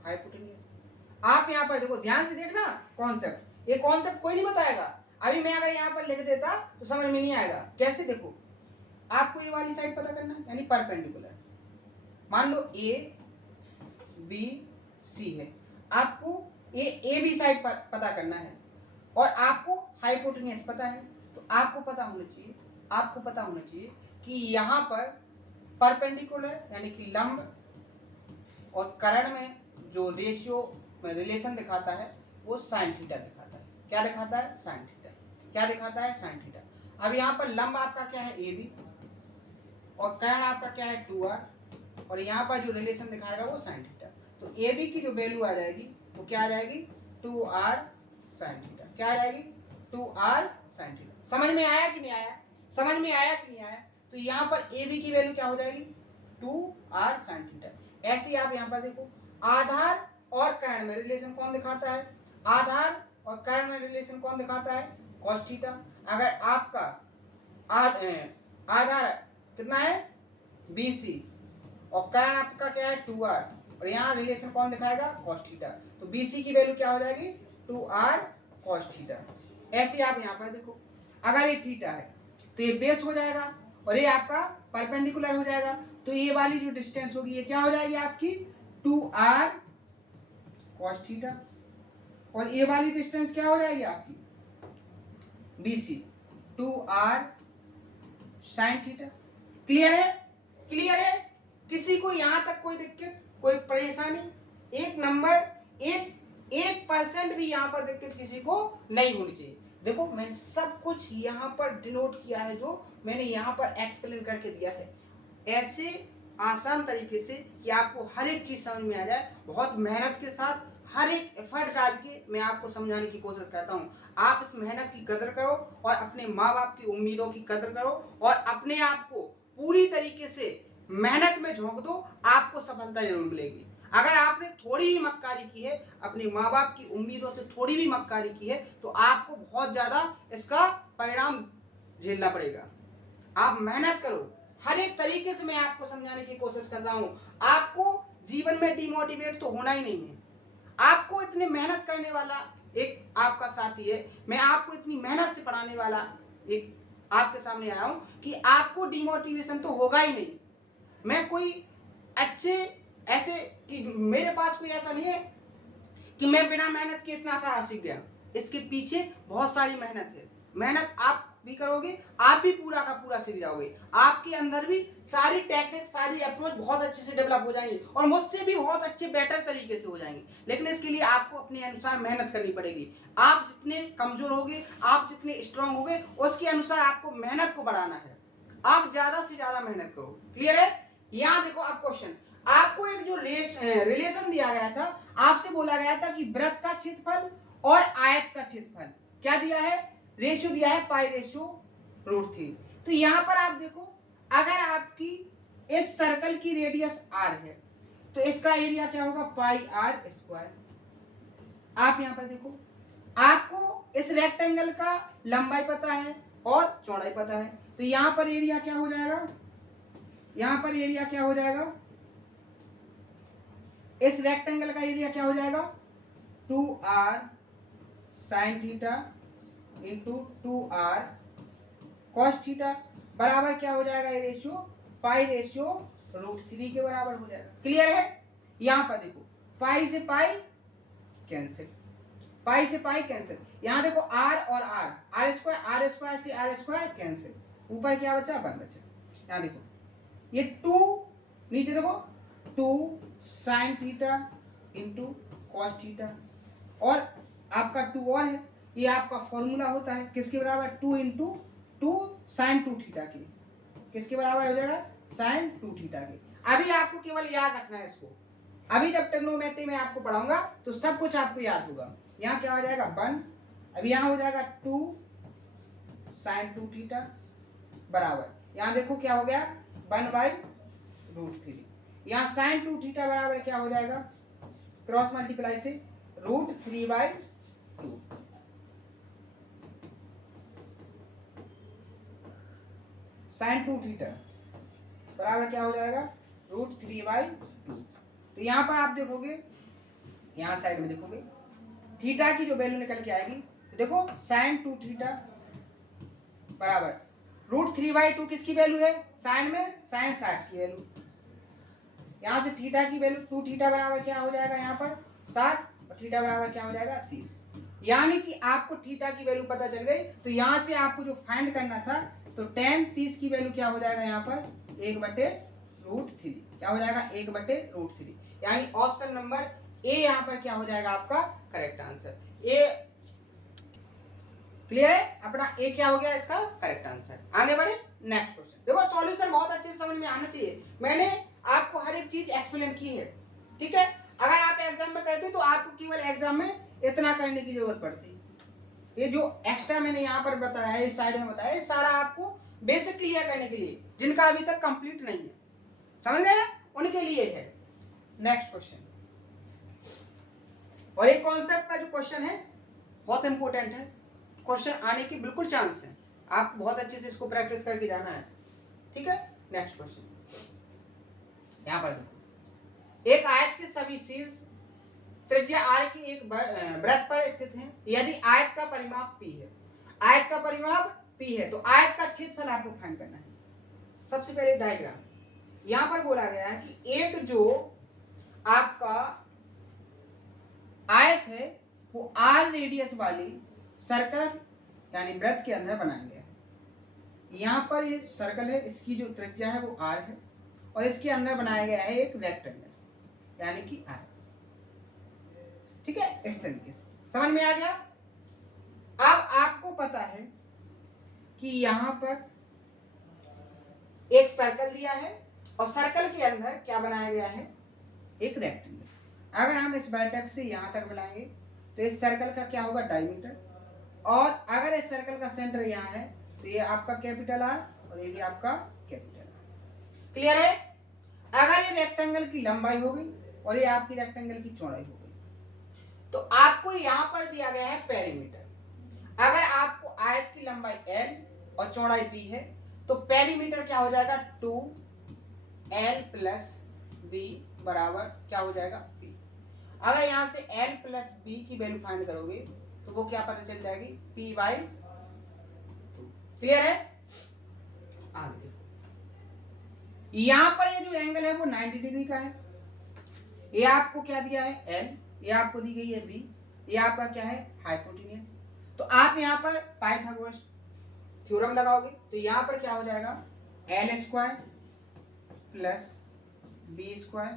हाइपोटेन्यूज। आप यहाँ पर देखो, ध्यान से देखना कॉन्सेप्ट, ये कॉन्सेप्ट कोई नहीं बताएगा। अभी मैं अगर यहाँ पर लिख देता तो समझ में नहीं आएगा। कैसे, देखो आपको ये वाली साइड पता करना है, यानी परपेंडिकुलर। मान लो ए बी सी है, आपको ये ए बी साइड पता करना है, और आपको हाइपोटेन्यूज पता है। तो आपको पता होना चाहिए कि यहाँ पर परपेंडिकुलर यानी कि लंब और कर्ण में जो रेशियो में रिलेशन दिखाता है वो साइन थीटा दिखाता है। क्या दिखाता है, साइन थीटा। क्या दिखाता है, साइन थीटा। अब यहाँ पर लंब आपका क्या है, ए बी, और कर्ण आपका क्या है 2r, और यहाँ पर जो रिलेशन दिखाएगा वो साइन थीटा। तो ए बी की जो वैल्यू आ जाएगी वो क्या आ जाएगी, 2r साइन थीटा। क्या आ जाएगी, 2r साइन थीटा। समझ में आया कि नहीं आया, समझ में आया कि नहीं आया। तो यहाँ पर ए बी की वैल्यू क्या हो जाएगी, 2r साइन थीटा। ऐसे ही आप यहाँ पर देखो, आधार और कर्ण में रिलेशन कौन दिखाता है, आधार और कर्ण में रिलेशन कौन दिखाता है, cos थीटा। अगर आपका आधार कितना है BC और कर्ण आपका क्या है 2r, और यहाँ रिलेशन कौन दिखाएगा, cos थीटा। तो BC की वैल्यू क्या हो जाएगी, 2r cos थीटा। ऐसे आप यहाँ पर देखो, अगर ये थीटा है तो ये बेस हो जाएगा, और ये आपका परपेंडिकुलर हो जाएगा, तो ये वाली जो डिस्टेंस होगी ये क्या हो जाएगी आपकी 2r cos थीटा, और ये वाली डिस्टेंस क्या हो जाएगी आपकी BC 2r sin theta. Clear है? क्लियर है? किसी को यहां तक कोई दिक्कत, कोई परेशानी? एक नंबर 1% भी यहां पर दिक्कत किसी को नहीं होनी चाहिए। देखो मैंने सब कुछ यहां पर डिनोट किया है, जो मैंने यहां पर एक्सप्लेन करके दिया है ऐसे आसान तरीके से कि आपको हर एक चीज समझ में आ जाए। बहुत मेहनत के साथ हर एक एफर्ट डाल के मैं आपको समझाने की कोशिश करता हूँ। आप इस मेहनत की कदर करो और अपने माँ बाप की उम्मीदों की कदर करो और अपने आप को पूरी तरीके से मेहनत में झोंक दो, आपको सफलता जरूर मिलेगी। अगर आपने थोड़ी भी मक्कारी की है, अपने माँ बाप की उम्मीदों से थोड़ी भी मक्कारी की है, तो आपको बहुत ज्यादा इसका परिणाम झेलना पड़ेगा। आप मेहनत करो, हर एक तरीके से मैं आपको समझाने की कोशिश कर रहा हूं। आपको जीवन में डिमोटिवेट तो होना ही नहीं है। आपको इतनी मेहनत करने वाला एक आपका साथी है, मैं आपको इतनी मेहनत से पढ़ाने वाला एक आपके सामने आया हूं कि आपको डिमोटिवेशन तो होगा ही नहीं। मैं कोई अच्छे ऐसे कि मेरे पास कोई ऐसा नहीं है कि मैं बिना मेहनत के इतना सारा सीख गया। इसके पीछे बहुत सारी मेहनत है। मेहनत आप भी करोगे, आप भी पूरा का पूरा सीख जाओगे। आपके अंदर भी सारी टेक्निक, सारी अप्रोच बहुत अच्छे से डेवलप हो जाएंगी और मुझसे भी बहुत अच्छे बेटर तरीके से हो जाएंगी। लेकिन इसके लिए आपको अपने अनुसार मेहनत करनी पड़ेगी। आप जितने कमजोर होगे, आप जितने स्ट्रांग होगे, उसके अनुसार आपको मेहनत को बढ़ाना है। आप ज्यादा से ज्यादा मेहनत करो। क्लियर है? यहाँ देखो आप क्वेश्चन, आपको एक जो रिलेशन दिया गया था, आपसे बोला गया था कि वृत्त का क्षेत्रफल और आयत का क्षेत्रफल क्या दिया है, रेशियो दिया है π/√3। तो यहां पर आप देखो, अगर आपकी इस सर्कल की रेडियस r है तो इसका एरिया क्या होगा πr²। आप यहां पर देखो, आपको इस रेक्टेंगल का लंबाई पता है और चौड़ाई पता है, तो यहां पर एरिया क्या हो जाएगा, यहां पर एरिया क्या हो जाएगा, इस रेक्टेंगल का एरिया क्या हो जाएगा 2r sin theta into 2r cos theta बराबर क्या हो जाएगा, ये रेशियो π/√3 के बराबर हो जाएगा। क्लियर है? यहां पर देखो पाई से पाई कैंसिल, पाई से पाई कैंसिल, यहां देखो r और r स्क्वायर से r स्क्वायर कैंसिल, ऊपर क्या बचा 1 बचा। यहां देखो ये 2, नीचे देखो 2 sin theta into cos theta, और आपका 2 और है, ये आपका फॉर्मूला होता है किसके बराबर 2 इंटू 2 sin 2 थीटा की, किसके बराबर हो जाएगा sin 2 थीटा की। अभी आपको केवल याद रखना है इसको, अभी जब ट्रिग्नोमेट्री में आपको पढ़ाऊंगा तो सब कुछ आपको याद होगा। यहाँ क्या हो जाएगा 1, अभी यहाँ हो जाएगा 2 sin 2 थीटा बराबर, यहाँ देखो क्या हो गया 1/√3, यहाँ sin 2 थीटा बराबर क्या हो जाएगा, क्रॉस मल्टीप्लाई से √3/2, sin 2 थीटा बराबर क्या हो जाएगा √3/2। तो यहाँ पर आप देखोगे, यहाँ साइड में देखोगे थीटा की जो वैल्यू निकल के आएगी, तो देखो sin 2 थीटा बराबर √3/2 किसकी वैल्यू है, साइन में sin 60 की वैल्यू, यहाँ से थीटा की वैल्यू 2 थीटा बराबर क्या हो जाएगा यहाँ पर 60 और थीटा बराबर क्या हो जाएगा 30। यानी कि आपको थीटा की वैल्यू पता चल गई, तो यहाँ से आपको जो फाइंड करना था, तो tan 30 की वैल्यू क्या हो जाएगा यहाँ पर 1/√3, क्या हो जाएगा 1/√3, यानी ऑप्शन नंबर ए यहाँ पर क्या हो जाएगा आपका करेक्ट आंसर। ए क्लियर है, अपना ए क्या हो गया इसका करेक्ट आंसर। आगे बढ़े नेक्स्ट क्वेश्चन। देखो सॉल्यूशन बहुत अच्छे से समझ में आना चाहिए, मैंने आपको हर एक चीज एक्सप्लेन की है, ठीक है। अगर आप एग्जाम में करते तो आपको केवल एग्जाम में इतना करने की जरूरत पड़ती, ये जो एक्स्ट्रा मैंने यहाँ पर बताया है, इस साइड में बताया है, सारा आपको बेसिक क्लियर करने के लिए, जिनका अभी तक कंप्लीट नहीं है, समझ गए ना, उनके लिए है। नेक्स्ट क्वेश्चन, और एक कॉन्सेप्ट का जो क्वेश्चन है बहुत इंपॉर्टेंट है, क्वेश्चन आने की बिल्कुल चांस है, आप बहुत अच्छे से इसको प्रैक्टिस करके जाना है, ठीक है। नेक्स्ट क्वेश्चन, यहाँ पर देखो, एक आयत के सभी शीर्ष त्रिज्या r की एक वृत्त पर स्थित हैं। यदि आयत का परिमाप p है, आयत का परिमाप p है, तो आयत का क्षेत्रफल आपको फाइंड करना है। सबसे पहले डायग्राम यहां पर बोला गया है कि एक जो आपका आयत है वो आर रेडियस वाली सर्कल यानी वृत्त के अंदर बनाया गया है। यहाँ पर ये सर्कल है, इसकी जो त्रिज्या है वो आर है और इसके अंदर बनाया गया है एक रेक्टेंगल यानी कि आयत। ठीक है, इस तरीके से समझ में आ गया। अब आपको पता है कि यहाँ पर एक सर्कल दिया है और सर्कल के अंदर क्या बनाया गया है, एक रेक्टेंगल। अगर हम इस वर्टेक्स से यहां तक बनाएंगे तो इस सर्कल का क्या होगा, डायमीटर। और अगर इस सर्कल का सेंटर यहाँ है तो ये आपका कैपिटल आर और ये भी आपका कैपिटल आर। क्लियर है। अगर ये रेक्टेंगल की लंबाई हो गई और ये आपकी रेक्टेंगल की चौड़ाई हो गई तो आपको यहां पर दिया गया है पेरीमीटर। अगर आपको आयत की लंबाई l और चौड़ाई b है तो पेरीमीटर क्या हो जाएगा, 2l प्लस b बराबर क्या हो जाएगा, p। अगर यहां से l प्लस b की वैल्यू फाइंड करोगे तो वो क्या पता चल जाएगी, p/2। क्लियर है। आगे देखो, यहां पर ये जो एंगल है वो 90 डिग्री का है। ये आपको क्या दिया है, l, ये आपको दी गई है b, ये आपका क्या है, हाइपोटेन्यूज। तो आप यहाँ पर पाइथागोरस थ्योरम लगाओगे तो यहाँ पर क्या हो जाएगा, l square plus b square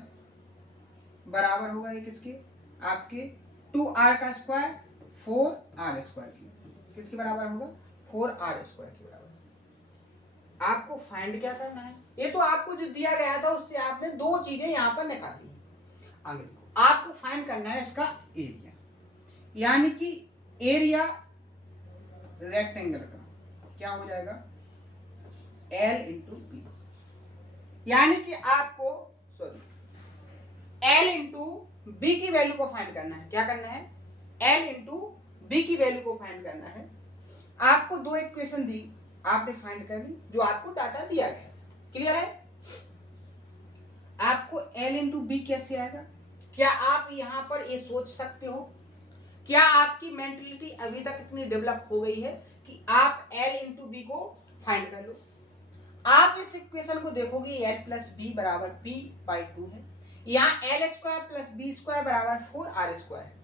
बराबर होगा ये किसके, आपके 2r का स्क्वायर 4r स्क्वायर की। किसके बराबर होगा, 4r स्क्वायर के बराबर। आपको फाइंड क्या करना है, ये तो आपको जो दिया गया था उससे आपने दो चीजें यहाँ पर निकाली। आगे देखो, आपको फाइंड करना है इसका एरिया, यानी कि एरिया रेक्टेंगल का क्या हो जाएगा, l इंटू बी। यानी कि आपको l इंटू बी की वैल्यू को फाइंड करना है। क्या करना है, l इंटू बी की वैल्यू को फाइंड करना है। आपको दो इक्वेशन दी, आपने फाइंड कर ली जो आपको डाटा दिया गया। क्लियर है। आपको l इंटू बी कैसे आएगा, क्या आप यहां पर ये सोच सकते हो, क्या आपकी मेंटलिटी अभी तक इतनी डेवलप हो गई है कि आप l इंटू बी को फाइंड कर लो। आप इस इक्वेशन को देखोगे, l प्लस बी बराबर p/2 है। यहाँ l square plus B square बराबर 4r स्क्वायर है।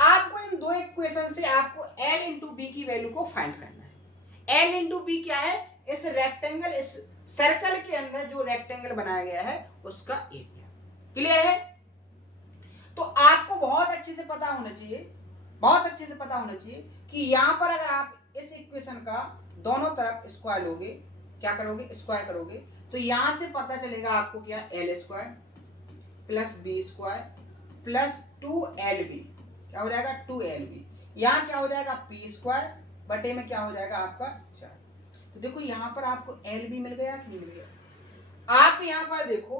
आपको इन दो इक्वेशन से आपको l इंटू बी की वैल्यू को फाइंड करना है। l इंटू बी क्या है, इस रेक्टेंगल, इस सर्कल के अंदर जो रेक्टेंगल बनाया गया है उसका एरिया। क्लियर है। तो आपको बहुत अच्छे से पता होना चाहिए, बहुत अच्छे से पता होना चाहिए कि यहाँ पर अगर आप इस इक्वेशन का दोनों तरफ स्क्वायर लोगे, क्या करोगे, स्क्वायर करोगे, तो यहां से पता चलेगा आपको क्या, l square plus B square plus 2lb क्या हो जाएगा, 2lb। यहाँ क्या हो जाएगा, p स्क्वायर बटे में क्या हो जाएगा आपका 4। तो देखो यहाँ पर आपको lb मिल गया कि नहीं मिल गया। आप यहाँ पर देखो,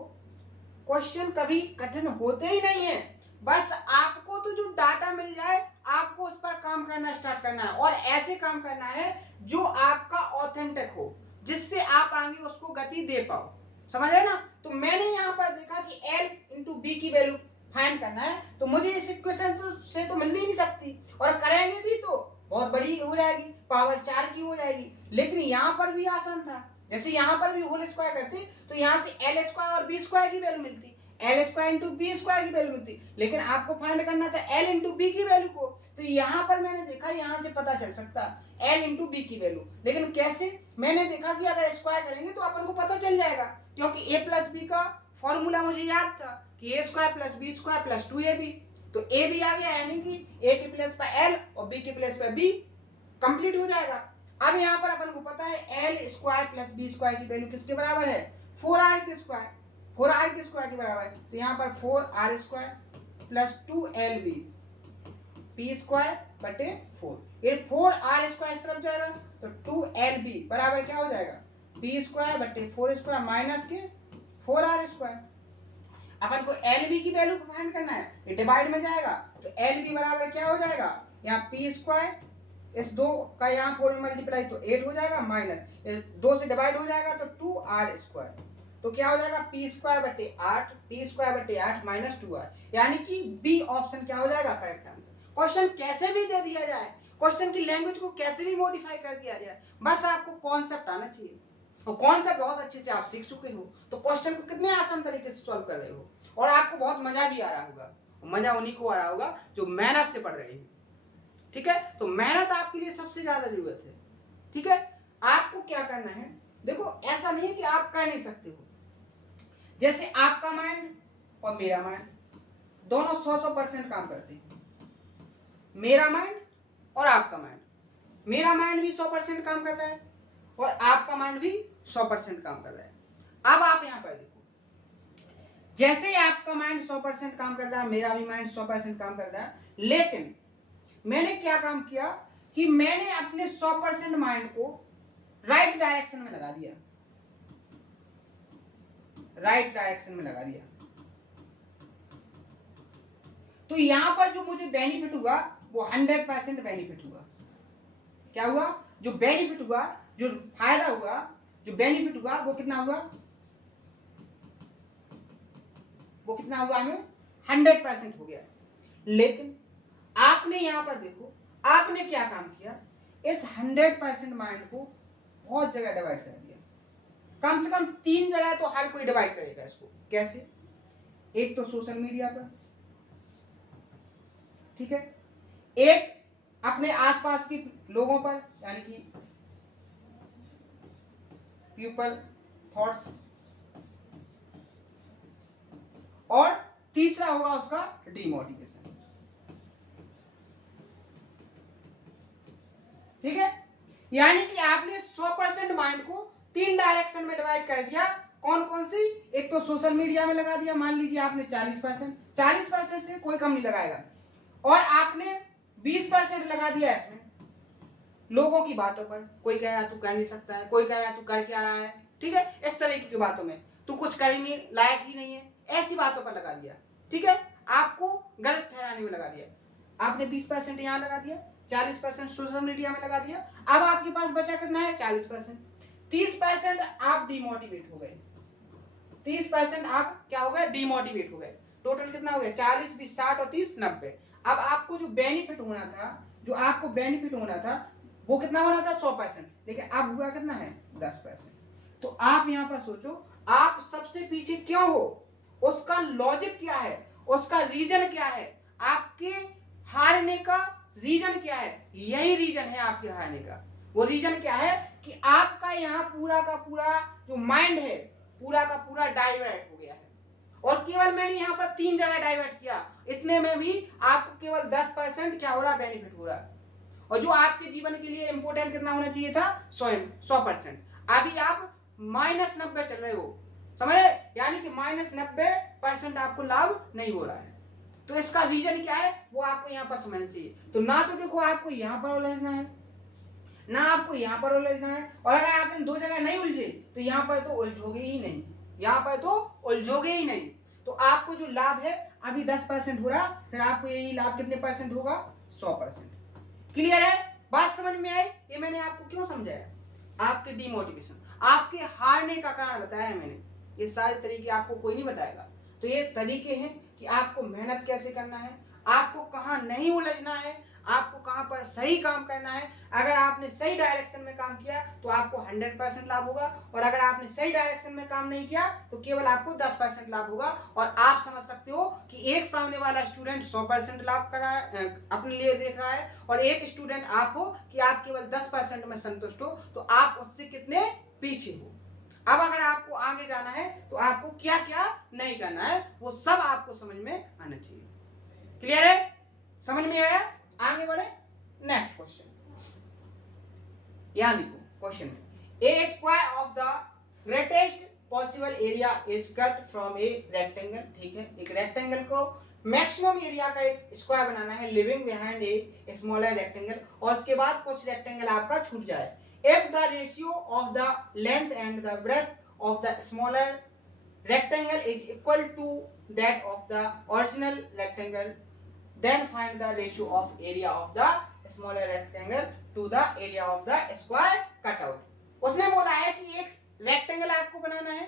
क्वेश्चन कभी कठिन होते ही नहीं है, बस आपको तो जो डाटा मिल जाए आपको उस पर काम करना स्टार्ट करना है और ऐसे काम करना है जो आपका ऑथेंटिक हो, जिससे आप आगे उसको गति दे पाओ। समझ रहे ना। तो मैंने यहाँ पर देखा कि l इंटू बी की वैल्यू फाइंड करना है, तो मुझे इस इक्वेशन से तो मिल ही नहीं सकती, और करेंगे भी तो बहुत बड़ी हो जाएगी, पावर 4 की हो जाएगी। लेकिन यहाँ पर भी आसान था, जैसे यहाँ पर भी होल स्क्वायर करते तो यहाँ से l स्क्वायर और बी स्क्वायर की वैल्यू मिलती, l square into B square की वैल्यू मिलती। लेकिन आपको फाइंड करना था l इंटू बी की वैल्यू को, तो यहाँ पर मैंने देखा यहाँ से पता चल सकता l इंटू बी की वैल्यू। लेकिन कैसे, मैंने देखा कि अगर स्क्वायर करेंगे तो अपन को पता चल जाएगा, क्योंकि a प्लस बी का फॉर्मूला मुझे याद था कि a square plus B square plus 2ab। तो a भी आ गया, यानी कि a के प्लेस पर l और b के प्लेस पर b, कंप्लीट हो जाएगा। अब यहाँ पर अपन को पता है l square plus B square की वैल्यू किसके बराबर है, 4r के स्क्वायर, 4r के स्क्वायर के बराबर है। तो यहाँ पर 4r square plus 2lb p square बटे 4, ये 4r स्क्वायर इस तरफ जाएगा तो 2lb बराबर क्या हो जाएगा, p स्क्वायर बटे 4 स्क्वायर माइनस के 4r स्क्वायर। अपन को lb की वैल्यू को फाइंड करना है, ये डिवाइड में जाएगा तो lb बराबर क्या हो जाएगा, यहाँ p स्क्वायर, इस 2 का यहाँ 4 में मल्टीप्लाई तो 8 हो जाएगा, माइनस 2 से डिवाइड हो जाएगा तो 2r स्क्वायर। तो क्या हो जाएगा, p स्क्वायर बटे 8, p स्क्वायर बटे 8 माइनस 2r, यानी कि बी ऑप्शन क्या हो जाएगा करेक्ट आंसर। क्वेश्चन कैसे भी दे दिया जाए, क्वेश्चन की लैंग्वेज को कैसे भी मॉडिफाई कर दिया जाए, बस आपको कॉन्सेप्ट आना चाहिए। और कॉन्सेप्ट बहुत अच्छे से आप सीख चुके हो, तो क्वेश्चन को कितने आसान तरीके से सॉल्व कर रहे हो और आपको बहुत मजा भी आ रहा होगा। मजा उन्हीं को आ रहा होगा जो मेहनत से पढ़ रहे हैं। ठीक है, तो मेहनत आपके लिए सबसे ज्यादा जरूरत है। ठीक है, आपको क्या करना है, देखो ऐसा नहीं है कि आप कर नहीं सकते हो। जैसे आपका माइंड और मेरा माइंड दोनों 100% काम करते हैं। मेरा माइंड और आपका माइंड, मेरा माइंड भी 100% काम कर रहा है और आपका माइंड भी 100% काम कर रहा है। अब आप यहां पर देखो, जैसे ही आपका माइंड 100% काम कर रहा है, मेरा भी माइंड 100% काम कर रहा है, लेकिन मैंने क्या काम किया कि मैंने अपने 100% माइंड को राइट डायरेक्शन में लगा दिया, राइट डायरेक्शन में लगा दिया। तो यहां पर जो मुझे बेनिफिट हुआ वो 100% बेनिफिट हुआ। क्या हुआ, जो बेनिफिट हुआ, जो फायदा हुआ, जो बेनिफिट हुआ वो कितना हुआ, वो कितना हुआ, हमें 100% हो गया। लेकिन आपने यहां पर देखो, आपने क्या काम किया, इस 100% माइंड को बहुत जगह डिवाइड कर दिया। कम से कम 3 जगह तो हर कोई डिवाइड करेगा इसको। कैसे, एक तो सोशल मीडिया पर, ठीक है, एक अपने आसपास के लोगों पर, यानी कि पीपल थॉट्स, और तीसरा होगा उसका डिमोटिवेशन। ठीक है, यानी कि आपने 100% माइंड को 3 डायरेक्शन में डिवाइड कर दिया। कौन कौन सी, एक तो सोशल मीडिया में लगा दिया, मान लीजिए आपने 40% से कोई कम नहीं लगाएगा, और आपने 20% लगा दिया इसमें लोगों की बातों पर। कोई कह रहा है तू कर नहीं सकता है, कोई कह रहा है तू कर क्या रहा है, ठीक है, इस तरीके की बातों में, तू कुछ कर ही नहीं, लायक ही नहीं है, ऐसी बातों पर लगा दिया। ठीक है, आपको गलत ठहराने में लगा दिया। आपने 20% यहाँ लगा दिया, 40% सोशल मीडिया में लगा दिया। अब आपके पास बचा कितना है, 40%। 30% आप डिमोटिवेट हो गए, 30% आप क्या हो गए, डिमोटिवेट हो गए। टोटल कितना हो गया, 40, 20, 60 और 30, 90। अब आपको जो बेनिफिट होना था, जो आपको बेनिफिट होना था वो कितना होना था, 100%, लेकिन अब हुआ कितना है, 10%। तो आप यहां पर सोचो, आप सबसे पीछे क्यों हो, उसका लॉजिक क्या है, उसका रीजन क्या है, आपके हारने का रीजन क्या है। यही रीजन है आपके हारने का। वो रीजन क्या है कि आपका यहाँ पूरा का पूरा जो माइंड है, पूरा का पूरा डाइवर्ट हो गया है। और केवल मैंने यहाँ पर 3 जगह डाइवर्ट किया, इतने में भी आपको केवल 10% क्या हो रहा, बेनिफिट हो रहा है। और जो आपके जीवन के लिए इंपोर्टेंट कितना होना चाहिए था, 100%, अभी आप -90 चल रहे हो, समझ रहे, यानी कि -90% आपको लाभ नहीं हो रहा है। तो इसका रीजन क्या है वो आपको यहाँ पर समझना चाहिए। तो ना तो देखो आपको यहाँ पर उलझना है, ना आपको यहाँ पर उलझना है, और अगर आप इन 2 जगह नहीं उलझे तो यहाँ पर तो उलझोगे ही नहीं, यहाँ पर तो उलझोगे ही नहीं। तो आपको जो लाभ है अभी 10% हो रहा, फिर आपको यही लाभ कितने परसेंट होगा, 100%। क्लियर है, बात समझ में आई। ये मैंने आपको क्यों समझाया, आपके डिमोटिवेशन, आपके हारने का कारण बताया है मैंने। ये सारे तरीके आपको कोई नहीं बताएगा। तो ये तरीके हैं कि आपको मेहनत कैसे करना है, आपको कहाँ नहीं उलझना है, आपको कहाँ पर सही काम करना है। अगर आपने सही डायरेक्शन में काम किया तो आपको 100% लाभ होगा, और अगर आपने सही डायरेक्शन में काम नहीं किया तो केवल आपको 10% लाभ होगा। और आप समझ सकते हो कि एक सामने वाला स्टूडेंट 100% लाभ कर रहा है, अपने लिए देख रहा है, और एक स्टूडेंट आप हो कि आप केवल 10% में संतुष्ट हो, तो आप उससे कितने पीछे हो। अब अगर आपको आगे जाना है तो आपको क्या क्या नहीं करना है वो सब आपको समझ में आना चाहिए। क्लियर है, समझ में आया, आगे बढ़े। नेक्स्ट क्वेश्चन, यहां देखो क्वेश्चन में, a square of the greatest possible area is cut from a rectangle. ठीक है, एक रेक्टेंगल को मैक्सिमम एरिया का एक स्क्वायर बनाना है, living behind a smaller rectangle, और उसके बाद कुछ रेक्टेंगल आपका छूट जाए। If the ratio of the length and the breadth of the smaller rectangle is equal to that of the original rectangle, then find the ratio of area of the smaller rectangle to the area of the square cut out। उसने बोला है कि एक rectangle आपको बनाना है,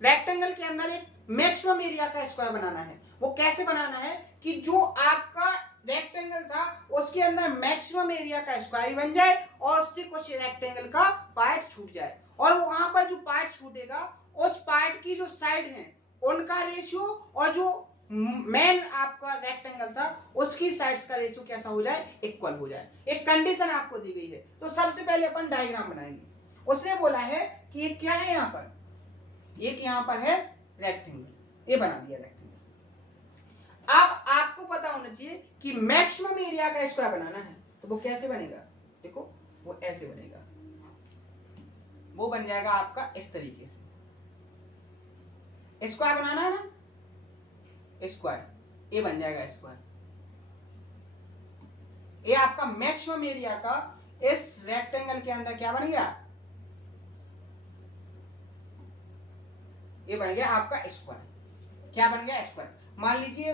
rectangle के अंदर एक मैक्सिमम एरिया का स्क्वायर बनाना है। वो कैसे बनाना है कि जो आपका रेक्टेंगल था उसके अंदर मैक्सिमम एरिया का स्क्वायर बन जाए और उससे कुछ रेक्टेंगल का पार्ट छूट जाए, और वहां पर जो छूटेगा उस पार्ट की जो साइड है उनका रेशियो और जो मेन आपका रेक्टेंगल था उसकी साइड्स का रेशियो कैसा हो जाए, इक्वल हो जाए। एक कंडीशन आपको दी गई है। तो सबसे पहले अपन डायग्राम बनाएंगे। उसने बोला है कि ये क्या है, यहाँ पर एक यहाँ पर है रेक्टेंगल, ये बना दिया रेक्टेंगल। अब आपको पता होना चाहिए कि मैक्सिमम एरिया का स्क्वायर बनाना है, तो वो कैसे बनेगा, देखो वो ऐसे बनेगा, वो बन जाएगा आपका इस तरीके से। स्क्वायर बनाना है ना, स्क्वायर, ये बन जाएगा स्क्वायर। ये आपका मैक्सिमम एरिया का इस रेक्टेंगल के अंदर क्या बन गया, ये बन गया आपका स्क्वायर। क्या बन गया, स्क्वायर। मान लीजिए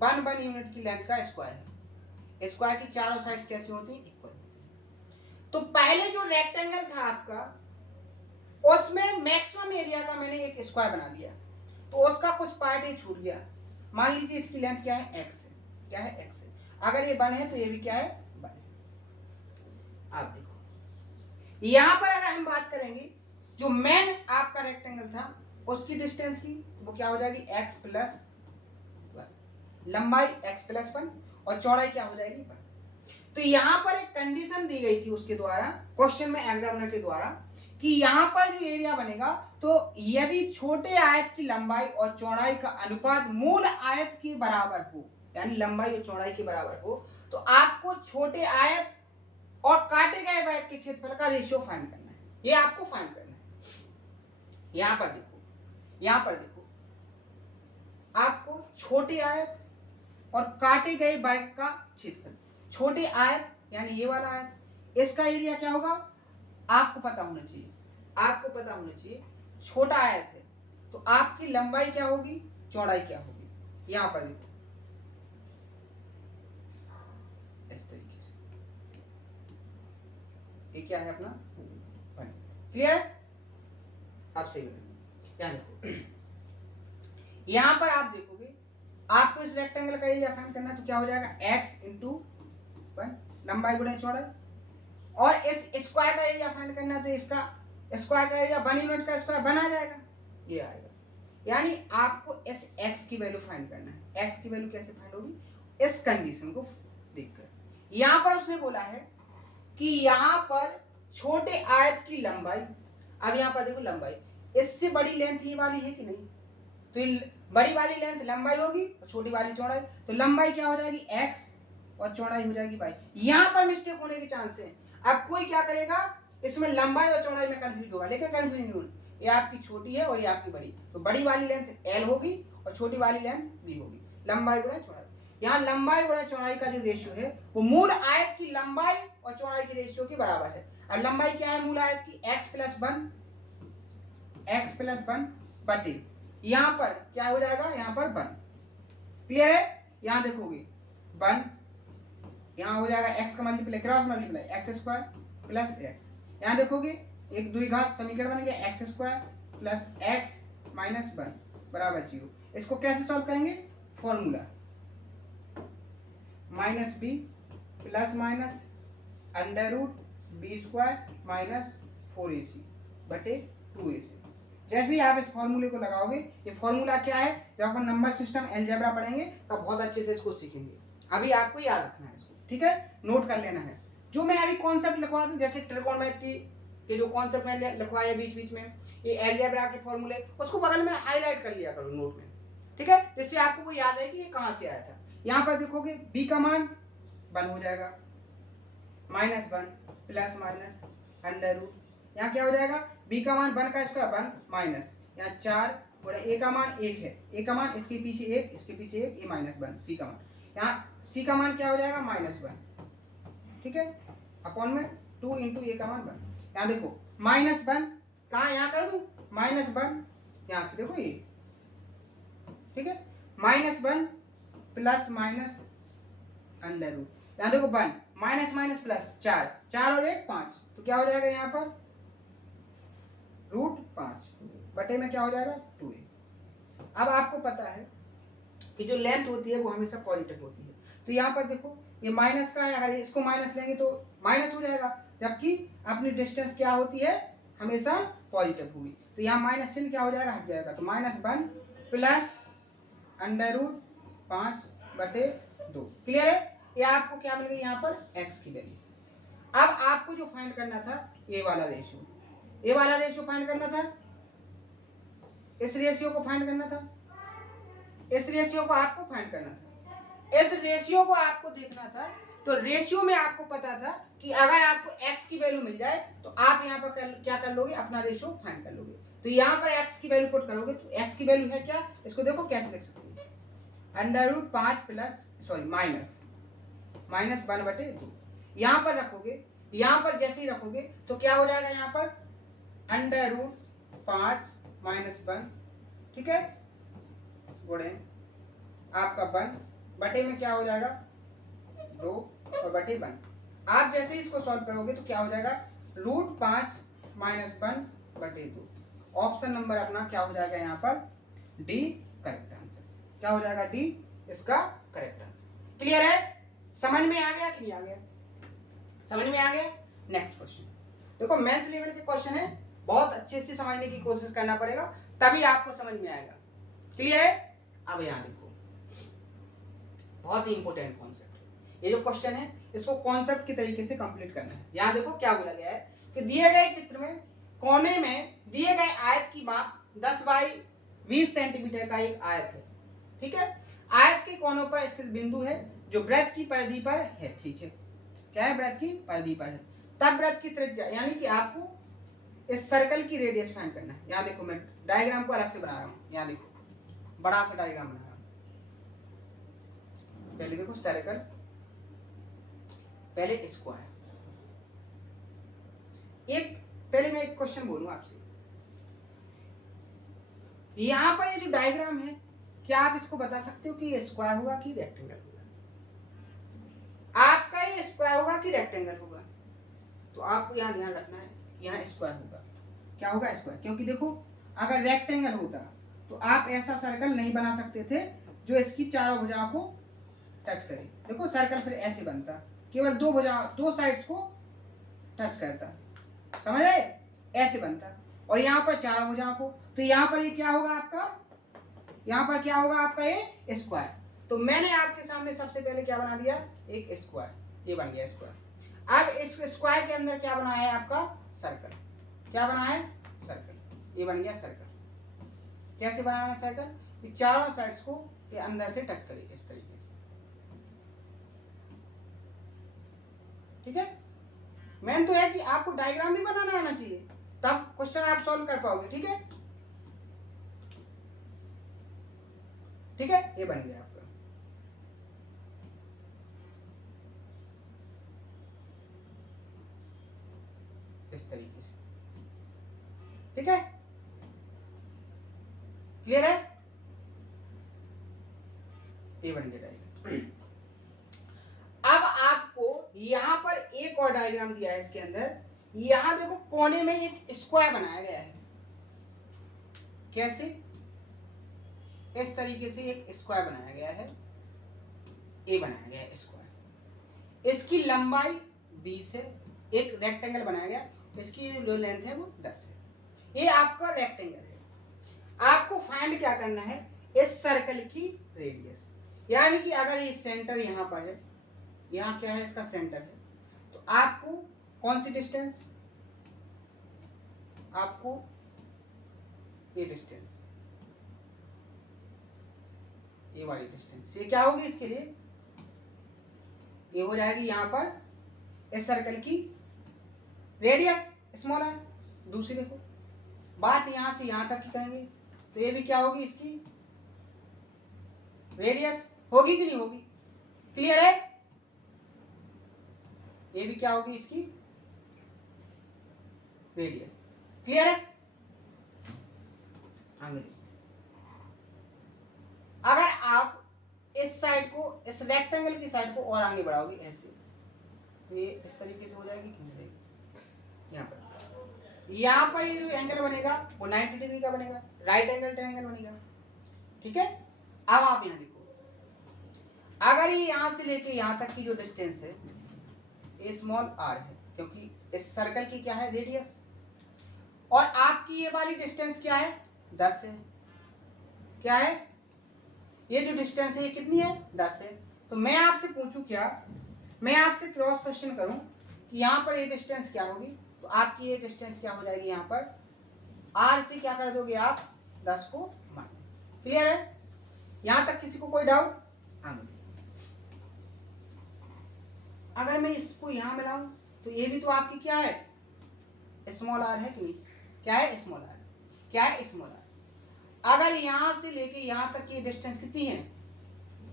1 यूनिट की लेंथ का स्क्वायर है। स्क्वायर की चारों साइड्स कैसी होती है, इक्वल। तो पहले जो रेक्टेंगल था आपका उसमें मैक्सिमम एरिया का मैंने एक स्क्वायर बना दिया, तो उसका कुछ पार्ट ये छूट गया। मान लीजिए इसकी लेंथ क्या है, x है। क्या है, x है। अगर ये 1 है तो ये भी क्या है, 1 है। आप देखो यहां पर अगर हम बात करेंगे जो मेन आपका रेक्टेंगल था उसकी डिस्टेंस की, वो क्या हो जाएगी, x प्लस 1, लंबाई x प्लस 1 और चौड़ाई क्या हो जाएगी, 1। तो यहां पर एक कंडीशन दी गई थी उसके द्वारा, क्वेश्चन में एग्जामिनर के द्वारा, कि यहां पर जो एरिया बनेगा तो यदि छोटे आयत की लंबाई और चौड़ाई का अनुपात मूल आयत के बराबर हो, यानी लंबाई और चौड़ाई के बराबर हो, तो आपको छोटे आयत और काटे गए आयत के क्षेत्रफल का रेशियो फाइंड करना है। ये आपको फाइंड करना है। यहां पर देखो, यहां पर देखो, आपको छोटे आयत और काटे गए आयत का क्षेत्रफल, छोटे आयत यानी ये वाला आयत, इसका एरिया क्या होगा, आपको पता होना चाहिए। आपको पता होना चाहिए छोटा आयत है तो आपकी लंबाई क्या होगी, चौड़ाई क्या होगी। यहां पर देखो इस तरीके से, ये क्या है अपना, क्लियर। आप सही बता, यहां देखो, यहां पर आप देखोगे आपको इस रेक्टेंगल का एरिया फाइंड करना है, तो क्या हो जाएगा, x इंटू 1, लंबाई गुणा चौड़ाई। और इस स्क्वायर का एरिया फाइंड करना है, तो इसका स्क्वायर का एरिया 1 यूनिट का स्क्वायर बना जाएगा, ये आएगा। यानी आपको इस x की वैल्यू फाइंड करना है। x की वैल्यू कैसे फाइंड होगी, इस कंडीशन को देखकर। यहां पर उसने बोला है कि यहां पर छोटे आयत की लंबाई, अब यहां पर देखो लंबाई, इससे बड़ी लेंथ ये वाली है कि नहीं, तो बड़ी वाली लेंथ लंबाई होगी और छोटी वाली चौड़ाई, तो लंबाई क्या हो जाएगी, x और चौड़ाई हो जाएगी y। यहां पर मिस्टेक होने के चांस है। अब कोई क्या करेगा, इसमें लंबाई और चौड़ाई में कंफ्यूज होगा, लेकिन कंफ्यूज नहीं होगा, ये आपकी छोटी है और ये आपकी बड़ी, तो बड़ी वाली लेंथ l होगी और छोटी वाली लेंथ b होगी, लंबाई गुणा चौड़ाई। यहाँ लंबाई गुणा चौड़ाई का जो रेशियो है वो मूल आयत की लंबाई और चौड़ाई के रेशियो के बराबर है। और लंबाई क्या है मूल आयत की, x प्लस 1 बटे, यहाँ पर क्या हो जाएगा, यहाँ पर 1। क्लियर है। यहाँ देखोगे 1, यहाँ हो जाएगा x का multiply, cross multiply, x square plus x। यहाँ देखोगे एक द्विघात समीकरण बन गया, x square plus x minus 1 बराबर 0। इसको कैसे सॉल्व करेंगे, formula minus B plus minus under root B square minus 4ac बटे 2ac। जैसे ही आप इस फॉर्मूले को लगाओगे, ये फॉर्मूला क्या है, जब अपन नंबर सिस्टम अलजेब्रा पढ़ेंगे तब बहुत अच्छे से इसको सीखेंगे। अभी आपको याद रखना है इसको, ठीक है, नोट कर लेना है। जो मैं अभी कॉन्सेप्ट लिखवा दूं, जैसे ट्रिगोनोमेट्री के जो कॉन्सेप्ट मैंने लिखवाए बीच बीच में, ये अलजेब्रा के फॉर्मूले, उसको बगल में हाईलाइट कर लिया करो नोट में, ठीक है, जिससे आपको वो याद है कि ये कहां से आया था। यहाँ पर देखोगे b का मान 1 हो जाएगा, minus 1 plus minus under root, यहाँ क्या हो जाएगा, b का मान 1 का स्क्वायर 1 माइनस, यहाँ 4 और a का मान 1 है, a का मान इसके पीछे 1, इसके पीछे 1, ये माइनस 1 c का मान, यहाँ c का मान क्या हो जाएगा, माइनस 1, ठीक है, अपॉन में 2 इंटू a का मान 1। यहाँ देखो माइनस 1 कहाँ, यहाँ कर दूं माइनस 1, यहाँ से देखो ये, ठीक है, minus 1 plus minus under root, यहाँ देखो 1 माइनस माइनस प्लस 4 और 1 5, तो क्या हो जाएगा यहाँ पर रूट 5 बटे में क्या हो जाएगा 2a। अब आपको पता है कि जो लेंथ होती है वो हमेशा पॉजिटिव होती है, तो यहाँ पर देखो ये माइनस का है, अगर इसको माइनस लेंगे तो माइनस हो जाएगा, जबकि अपनी डिस्टेंस क्या होती है, हमेशा पॉजिटिव होगी। तो यहाँ माइनस चिन्ह क्या हो जाएगा, हट जाएगा। तो -1 प्लस √5/2। क्लियर है? ये आपको क्या मिल गई यहाँ पर, x की वैल्यू। अब आपको जो फाइंड करना था ये वाला रेशियो, ये वाला रेशियो फाइंड करना था, इस रेशियो को फाइंड करना था, इस रेशियो को आपको फाइंड करना था, इस रेशियो को आपको देखना था। तो रेशियो में आपको पता था कि अगर आपको x की वैल्यू मिल जाए तो आप यहाँ पर क्या कर लोगे, अपना रेशियो फाइंड कर लोगे। तो यहाँ पर x की वैल्यू पुट करोगे तो x की वैल्यू है क्या, इसको देखो कैसे लिख सकते हो, √5 प्लस -1/2 यहाँ पर रखोगे। यहाँ पर जैसे ही रखोगे तो क्या हो जाएगा, यहाँ पर √5 - 1, ठीक है, गुणे आपका 1 बटे में क्या हो जाएगा 2 और बटे 1। आप जैसे ही इसको सॉल्व करोगे तो क्या हो जाएगा, √5 - 1/2। ऑप्शन नंबर अपना क्या हो जाएगा, यहाँ पर डी करेक्ट आंसर। क्या हो जाएगा, डी इसका करेक्ट आंसर। क्लियर है? समझ में आ गया कि नहीं आ गया? समझ में आ गया। नेक्स्ट क्वेश्चन देखो, मेंस लेवल के क्वेश्चन है, बहुत अच्छे से समझने की कोशिश करना पड़ेगा तभी आपको समझ में आएगा। क्लियर है? अब यहाँ देखो, बहुत ही इंपॉर्टेंट कॉन्सेप्ट। ये जो क्वेश्चन है इसको कॉन्सेप्ट की तरीके से कंप्लीट करना है। यहाँ देखो क्या बोला गया है कि दिए गए चित्र में कोने में दिए गए आयत की माप 10/20 सेंटीमीटर का एक आयत है, ठीक है। आयत के कोनों पर स्थित बिंदु है जो वृत्त की परिधि पर है, ठीक है। क्या है, वृत्त की परिधि पर है। तब वृत्त की त्रिज्या, यानी कि आपको इस सर्कल की रेडियस फाइंड करना है। यहाँ देखो मैं डायग्राम को अलग से बना रहा हूँ, यहाँ देखो बड़ा सा डायग्राम बना रहा हूँ। पहले देखो सर्कल, पहले स्क्वायर। एक पहले मैं एक क्वेश्चन बोलूं आपसे, यहां पर ये जो डायग्राम है क्या आप इसको बता सकते हो कि ये स्क्वायर होगा कि रेक्टेंगल होगा? आपका ये स्क्वायर होगा कि रेक्टेंगल होगा? तो आपको यहां ध्यान रखना है, यहां स्क्वायर होगा। क्या होगा, स्क्वायर। क्योंकि देखो अगर रेक्टेंगल होता तो आप ऐसा सर्कल नहीं बना सकते थे जो इसकी चारों भुजाओं को टच करे। देखो सर्कल फिर ऐसे बनता, केवल दो भुजाओं, दो साइड्स को टच करता, समझ रहे, ऐसे बनता। और यहाँ पर चार भुजाओं को, तो यहाँ पर ये क्या होगा आपका, यहाँ पर क्या होगा आपका, ये स्क्वायर। तो मैंने आपके सामने सबसे पहले क्या बना दिया, एक स्क्वायर, ये बन गया स्क्वायर। अब इस स्क्वायर के अंदर क्या बना है आपका, सर्कल। क्या बना है, सर्कल, ये बन गया सर्कल। कैसे बनाना है सर्कल, चारों साइड्स को ये अंदर से टच करेगी इस तरीके से, ठीक है। मेन तो है कि आपको डायग्राम भी बनाना आना चाहिए, तब क्वेश्चन आप सॉल्व कर पाओगे, ठीक है। ठीक है, ये बन गया आपका। इस तरीके से, ठीक है, क्लियर है, ये बन गया डायग्राम। अब आपको यहां पर एक और डायग्राम दिया है इसके अंदर। यहां देखो कोने में एक स्क्वायर बनाया गया है। कैसे, इस तरीके से एक स्क्वायर बनाया गया है, ए बनाया गया है स्क्वायर। इसकी लंबाई 20 है। एक रेक्टेंगल बनाया गया, इसकी जो लेंथ है वो 10 है। ये आपका रेक्टेंगल है। आपको फाइंड क्या करना है, इस सर्कल की रेडियस। यानी कि अगर ये सेंटर यहां पर है, यहाँ क्या है, इसका सेंटर है, तो आपको कौन सी डिस्टेंस, आपको ये डिस्टेंस, ये वाली डिस्टेंस, ये क्या होगी इसके लिए, ये हो जाएगी यहाँ पर इस सर्कल की रेडियस स्मॉल है। दूसरी देखो, बात यहाँ से यहाँ तक की करेंगे तो ये भी क्या होगी, इसकी रेडियस होगी कि नहीं होगी, क्लियर है। ये भी क्या होगी, इसकी रेडियस, क्लियर है। आगे अगर आप इस साइड को, इस रेक्टेंगल की साइड को और आगे बढ़ाओगे ऐसे, ये इस तरीके से हो जाएगी कि नहीं, यहाँ पर ये जो एंगल बनेगा वो 90 डिग्री का बनेगा, राइट एंगल ट्रायंगल बनेगा, ठीक है। अब आप यहाँ देखो, अगर ये यहाँ से लेके यहाँ तक की जो डिस्टेंस है ये स्मॉल r है, क्योंकि इस सर्कल की क्या है, रेडियस। आपकी ये वाली डिस्टेंस क्या है, 10 है। क्या है, ये जो डिस्टेंस है ये कितनी है, 10 है। तो मैं आपसे पूछूं क्या, मैं आपसे क्रॉस क्वेश्चन करूं कि यहाँ पर ये डिस्टेंस क्या होगी, तो आपकी ये डिस्टेंस क्या हो जाएगी, यहाँ पर r से क्या कर दोगे आप, 10 को मान। क्लियर है, यहाँ तक किसी को कोई डाउट? अगर मैं इसको यहाँ मिलाऊं तो ये भी तो आपकी क्या है, स्मॉल r है कि नहीं, क्या है, स्मॉल r, क्या है, स्मॉल r। अगर यहाँ से लेके यहाँ तक की डिस्टेंस कितनी है,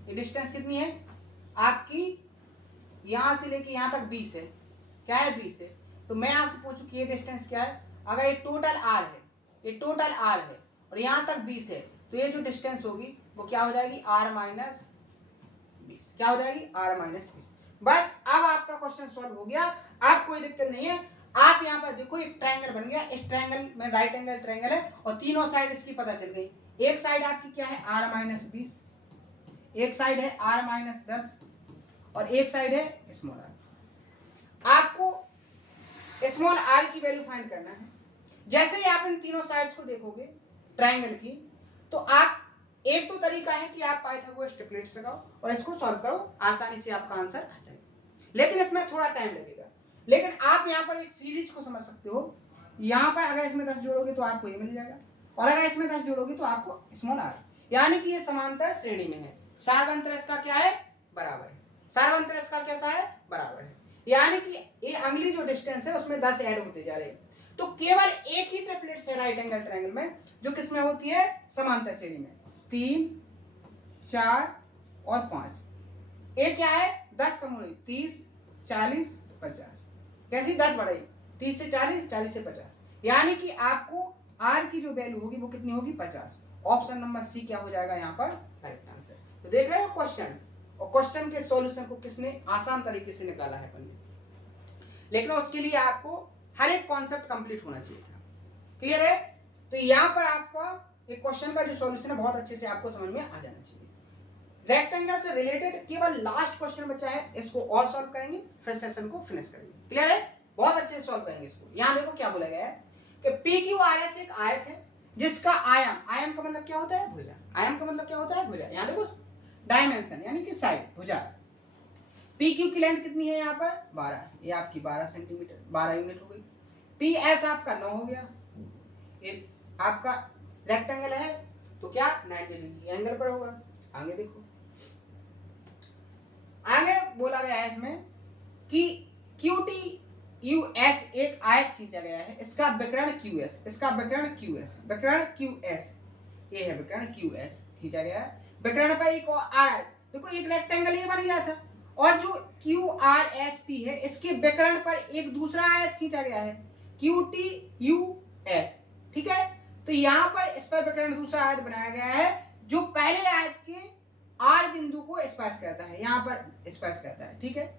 ये डिस्टेंस कितनी है आपकी, यहाँ से लेके यहाँ तक 20 है, क्या है, 20 है। तो मैं आपसे पूछूं कि ये डिस्टेंस क्या है, अगर ये टोटल r है, ये टोटल r है और यहाँ तक 20 है, तो ये जो डिस्टेंस होगी वो क्या हो जाएगी, r माइनस 20, क्या हो जाएगी, r माइनस 20। बस अब आपका क्वेश्चन सॉल्व हो गया, आप कोई दिक्कत नहीं है। आप यहाँ पर देखो एक ट्रायंगल बन गया, इस ट्रायंगल में राइट एंगल ट्रायंगल है और तीनों साइड इसकी पता चल गई। एक साइड आपकी क्या है, r माइनस 20, एक साइड है r माइनस 10 और एक साइड है स्मॉल r। आपको स्मॉल r की वैल्यू फाइंड करना है। जैसे ही आप इन तीनों साइड्स को देखोगे ट्रायंगल की, तो आप, एक तो तरीका है कि आप पाइथागोरस ट्रिपलेट्स लगाओ और इसको सॉल्व करो, आसानी से आपका आंसर आ जाएगा, लेकिन इसमें थोड़ा टाइम लगेगा। लेकिन आप यहाँ पर एक सीरीज को समझ सकते हो, यहाँ पर अगर इसमें 10 जोड़ोगे तो आपको ये मिल जाएगा और अगर इसमें 10 जोड़ोगे तो आपको स्मॉल r, यानी कि ये समांतर श्रेणी में है। सारवंतर इसका क्या है, बराबर है, सारवंतर इसका कैसा है, बराबर है, यानी कि ये अगली जो डिस्टेंस है उसमें 10 ऐड होते जा रहे हैं। तो केवल एक ही ट्रिपलेट्स है राइट एंगल ट्रायंगल में जो किसमें होती है, समांतर श्रेणी में, 3, 4 और 5। एक क्या है, 10 कम होगी, 30, 40, 50, कैसी 10 बढ़ाई, 30 से 40, 40 से 50, यानी कि आपको r की जो वैल्यू होगी वो कितनी होगी, 50। ऑप्शन नंबर सी क्या हो जाएगा यहाँ पर करेक्ट आंसर। तो देख रहे हो क्वेश्चन, और क्वेश्चन के सॉल्यूशन को किसने आसान तरीके से निकाला है अपन ने, लेकिन उसके लिए आपको हर एक कॉन्सेप्ट कंप्लीट होना चाहिए था। क्लियर है, तो यहाँ पर आपका एक क्वेश्चन का जो सॉल्यूशन है बहुत अच्छे से आपको समझ में आ जाना चाहिए। रेक्टेंगल से रिलेटेड केवल लास्ट क्वेश्चन बचा है, इसको और सॉल्व करेंगे, फिर सेशन को फिनिश करेंगे। क्लियर है, बहुत अच्छे से सॉल्व करेंगे इसको। यहाँ देखो क्या बोला गया है कि PQRS एक आयत है जिसका आयाम, आयाम का मतलब क्या होता है, भुजा, आयाम का मतलब क्या होता है, भुजा। यहाँ देखो डायमेंशन यानी कि साइड, भुजा। PQ की लेंथ कितनी है यहाँ पर, 12, ये आपकी 12 सेंटीमीटर, 12 यूनिट हो गई। PS आपका 9 हो गया, ये आपका रेक्टेंगल है तो क्या 90 डिग्री एंगल पर होगा। आगे देखो, आगे बोला गया है इसमें कि QTUS एक आयत खींचा गया है, इसका विकर्ण QS, इसका विकर्ण QS, विकर्ण QS, ये है विकर्ण QS खींचा गया है। विकर्ण पर एक और आयत, देखो एक रेक्टेंगल ये बन गया था और जो QRSP है इसके विकर्ण पर एक दूसरा आयत खींचा गया है QTUS, ठीक है। तो यहाँ पर इस पर विकर्ण दूसरा आयत बनाया गया है जो पहले आयत के R बिंदु को स्पर्श करता है, यहाँ पर स्पर्श करता है, ठीक है।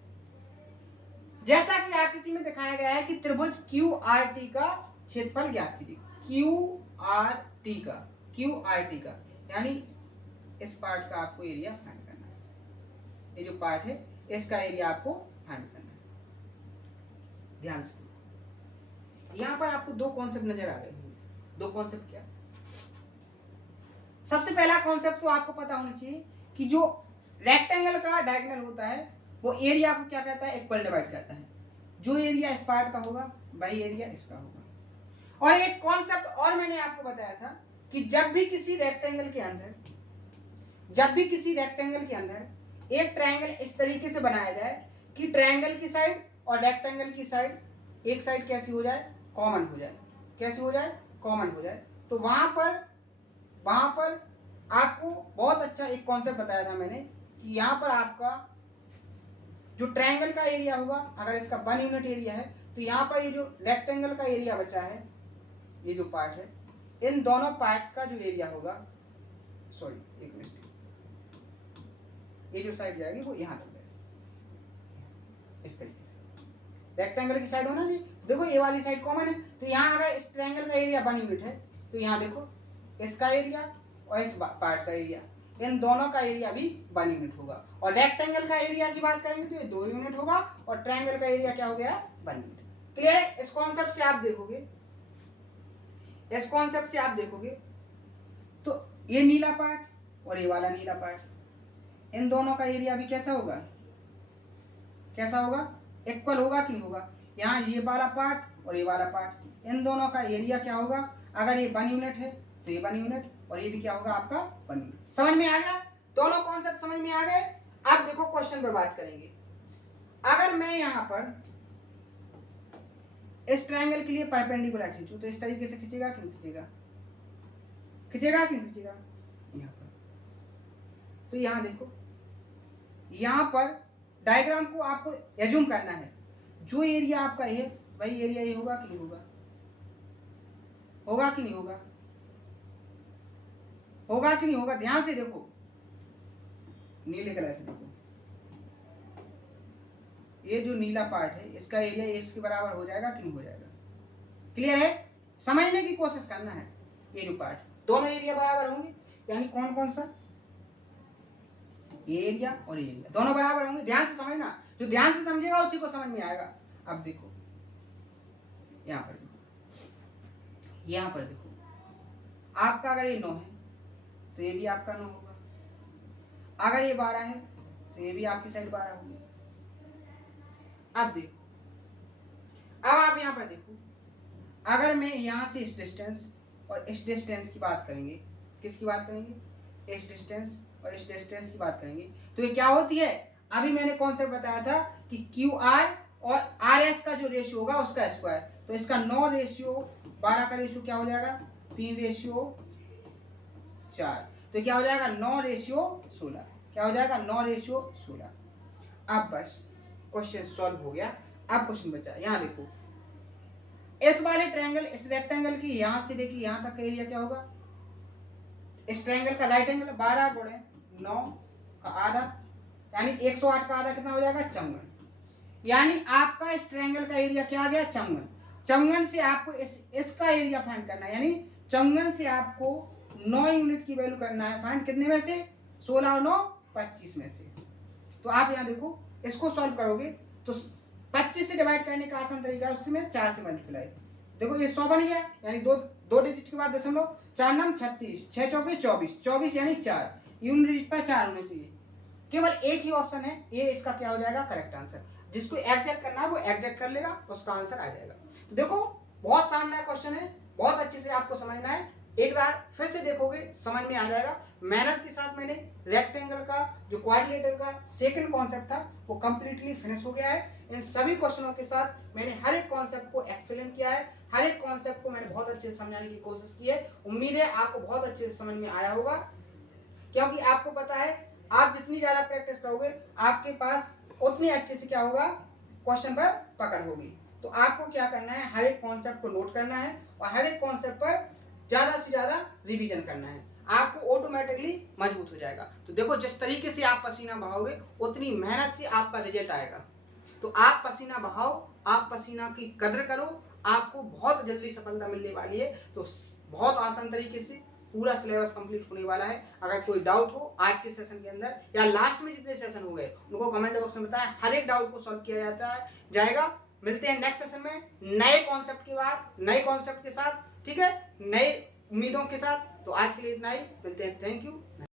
जैसा कि आकृति में दिखाया गया है कि त्रिभुज QRT का क्षेत्रफल ज्ञात कीजिए, QRT का यानी इस पार्ट का आपको एरिया फाइंड करना है, ये जो पार्ट है इसका एरिया आपको फाइंड करना है। ध्यान से, यहाँ पर आपको दो कॉन्सेप्ट नजर आ रहे हैं। दो कॉन्सेप्ट क्या, सबसे पहला कॉन्सेप्ट तो आपको पता होना चाहिए कि जो रेक्टेंगल का डायगोनल होता है वो एरिया को क्या कहता है, इक्वल डिवाइड करता है। जो एरिया इस पार्ट का होगा वही एरिया इसका होगा। और एक कॉन्सेप्ट और मैंने आपको बताया था कि जब भी किसी रेक्टेंगल के अंदर एक ट्रायंगल इस तरीके से बनाया जाए कि ट्रायंगल की साइड और रेक्टेंगल की साइड, एक साइड कैसी हो जाए, कॉमन हो जाए, कैसी हो जाए, कॉमन हो जाए, तो वहां पर आपको बहुत अच्छा एक कॉन्सेप्ट बताया था मैंने कि यहाँ पर आपका जो ट्रायंगल का एरिया होगा, अगर इसका 1 यूनिट एरिया है तो यहाँ पर ये जो रेक्टेंगल का एरिया बचा है, ये जो पार्ट है, इन दोनों पार्ट्स का जो एरिया होगा, सॉरी एक मिनट, ये जो साइड जाएगी वो यहाँ तक जाएगी इस तरीके से। रेक्टेंगल की साइड होना जी, देखो ये वाली साइड कॉमन है, तो यहाँ अगर इस ट्रायंगल का एरिया 1 यूनिट है तो यहाँ देखो इसका एरिया और इस पार्ट का एरिया, इन दोनों का एरिया भी 1 यूनिट होगा। और रेक्टेंगल का एरिया की बात करेंगे तो ये 2 यूनिट होगा और ट्रायंगल का एरिया क्या हो गया, 1 यूनिट। क्लियर है, इस कॉन्सेप्ट से आप देखोगे इस कॉन्सेप्ट से आप देखोगे तो ये नीला पार्ट और ये वाला नीला पार्ट, इन दोनों का एरिया भी कैसा होगा, कैसा होगा, इक्वल होगा कि नहीं होगा। यहाँ ये वाला पार्ट और ये वाला पार्ट, इन दोनों का एरिया क्या होगा, अगर ये 1 यूनिट है तो ये 1 यूनिट और ये भी क्या होगा आपका 1 यूनिट। समझ में आ गया, दोनों कॉन्सेप्ट समझ में आ गए। आप देखो क्वेश्चन पर बात करेंगे। अगर मैं यहाँ पर इस ट्रायंगल के लिए परपेंडिकुलर खींचूं तो इस तरीके से खींचेगा कि नहीं खींचेगा, खींचेगा कि नहीं खींचेगा। यहाँ पर तो यहाँ देखो, यहाँ पर डायग्राम को आपको एज्यूम करना है, जो एरिया आपका है वही एरिया ये होगा कि नहीं होगा, होगा कि नहीं होगा, होगा कि नहीं होगा। ध्यान से देखो, नीले कलर से देखो, ये जो नीला पार्ट है इसका एरिया इसके बराबर हो जाएगा कि नहीं हो जाएगा। क्लियर है, समझने की कोशिश करना है। ये जो पार्ट, दोनों एरिया बराबर होंगे, यानी कौन कौन सा, ये एरिया और ये एरिया दोनों बराबर होंगे। ध्यान से समझना, जो ध्यान से समझेगा उसी को समझ में आएगा। अब देखो यहाँ पर देखो, यहाँ पर देखो, आपका अगर ये 9 है तो ये भी आपका 9 होगा, अगर ये 12 है तो ये भी आपकी साइड 12 होगी। अब देखो, अब आप यहाँ पर देखो, अगर मैं यहाँ से इस डिस्टेंस और इस डिस्टेंस की बात करेंगे, किसकी बात करेंगे, इस डिस्टेंस और इस डिस्टेंस की बात करेंगे, तो ये क्या होती है, अभी मैंने कॉन्सेप्ट बताया था कि क्यू आर और आर एस का जो रेशियो होगा उसका स्क्वायर, तो इसका 9 रेशियो 12 का रेशियो क्या हो जाएगा, 3 रेशियो 4, तो क्या हो जाएगा 9 रेशियो 16, क्या हो जाएगा 9 रेशियो 16। अब बस क्वेश्चन सॉल्व हो गया। अब क्वेश्चन बचा, यहाँ देखो, इस वाले ट्रायंगल, इस रेक्टेंगल की यहाँ से लेके यहाँ तक का एरिया क्या होगा, इस ट्रायंगल का राइट एंगल 12 गुणे 9 का आधा, यानी 108 का आधा कितना हो जाएगा, 54। यानी आपका इस ट्रायंगल का एरिया क्या आ गया, 54। 54 से आपको इसका एरिया फाइंड करना है, यानी 54 से आपको 9 यूनिट की वैल्यू करना है फाइंड, कितने में से, 16 और 9 25 में से। तो आप यहाँ देखो, इसको सॉल्व करोगे तो 25 से डिवाइड करने का आसान तरीका है, उसमें 4 से मल्टीप्लाई। देखो ये 100 बन गया, यानी दो डिजिट के बाद दशमलव, 4 9 36, 6 चौके 24, 24 यानी 4 यूनिट पर 4 होने चाहिए। केवल एक ही ऑप्शन है, ये इसका क्या हो जाएगा, करेक्ट आंसर। जिसको एग्जैक्ट करना है वो एग्जैक्ट कर लेगा, उसका आंसर आ जाएगा। तो देखो बहुत शानदार क्वेश्चन है, बहुत अच्छे से आपको समझना है। एक बार फिर से देखोगे समझ में आ जाएगा। मेहनत के साथ मैंने रेक्टेंगल का जो क्वाड्रिलेटरल का सेकंड कॉन्सेप्ट था वो कंप्लीटली फिनिश हो गया है। इन सभी क्वेश्चनों के साथ मैंने हर एक कॉन्सेप्ट को एक्सप्लेन किया है, हर एक कॉन्सेप्ट को मैंने बहुत अच्छे से समझाने की कोशिश की है। उम्मीद है आपको बहुत अच्छे से समझ में आया होगा, क्योंकि आपको पता है आप जितनी ज्यादा प्रैक्टिस करोगे आपके पास उतनी अच्छे से क्या होगा, क्वेश्चन पर पकड़ होगी। तो आपको क्या करना है, हर एक कॉन्सेप्ट को नोट करना है और हर एक कॉन्सेप्ट पर ज्यादा से ज्यादा रिवीजन करना है, आपको ऑटोमेटिकली मजबूत हो जाएगा। तो देखो जिस तरीके से आप पसीना बहाओगे उतनी मेहनत से आपका रिजल्ट आएगा। तो आप पसीना बहाओ, आप पसीना की कदर करो, आपको बहुत जल्दी सफलता मिलने वाली है। तो बहुत आसान तरीके से पूरा सिलेबस कंप्लीट होने वाला है। अगर कोई डाउट हो आज के सेशन के अंदर या लास्ट में जितने सेशन हो गए उनको कमेंट बॉक्स में बताएं, हर एक डाउट को सॉल्व किया जाएगा। मिलते हैं नेक्स्ट सेशन में नए कॉन्सेप्ट के बाद, नए कॉन्सेप्ट के साथ, ठीक है, नए उम्मीदों के साथ। तो आज के लिए इतना ही, मिलते हैं, थैंक यू।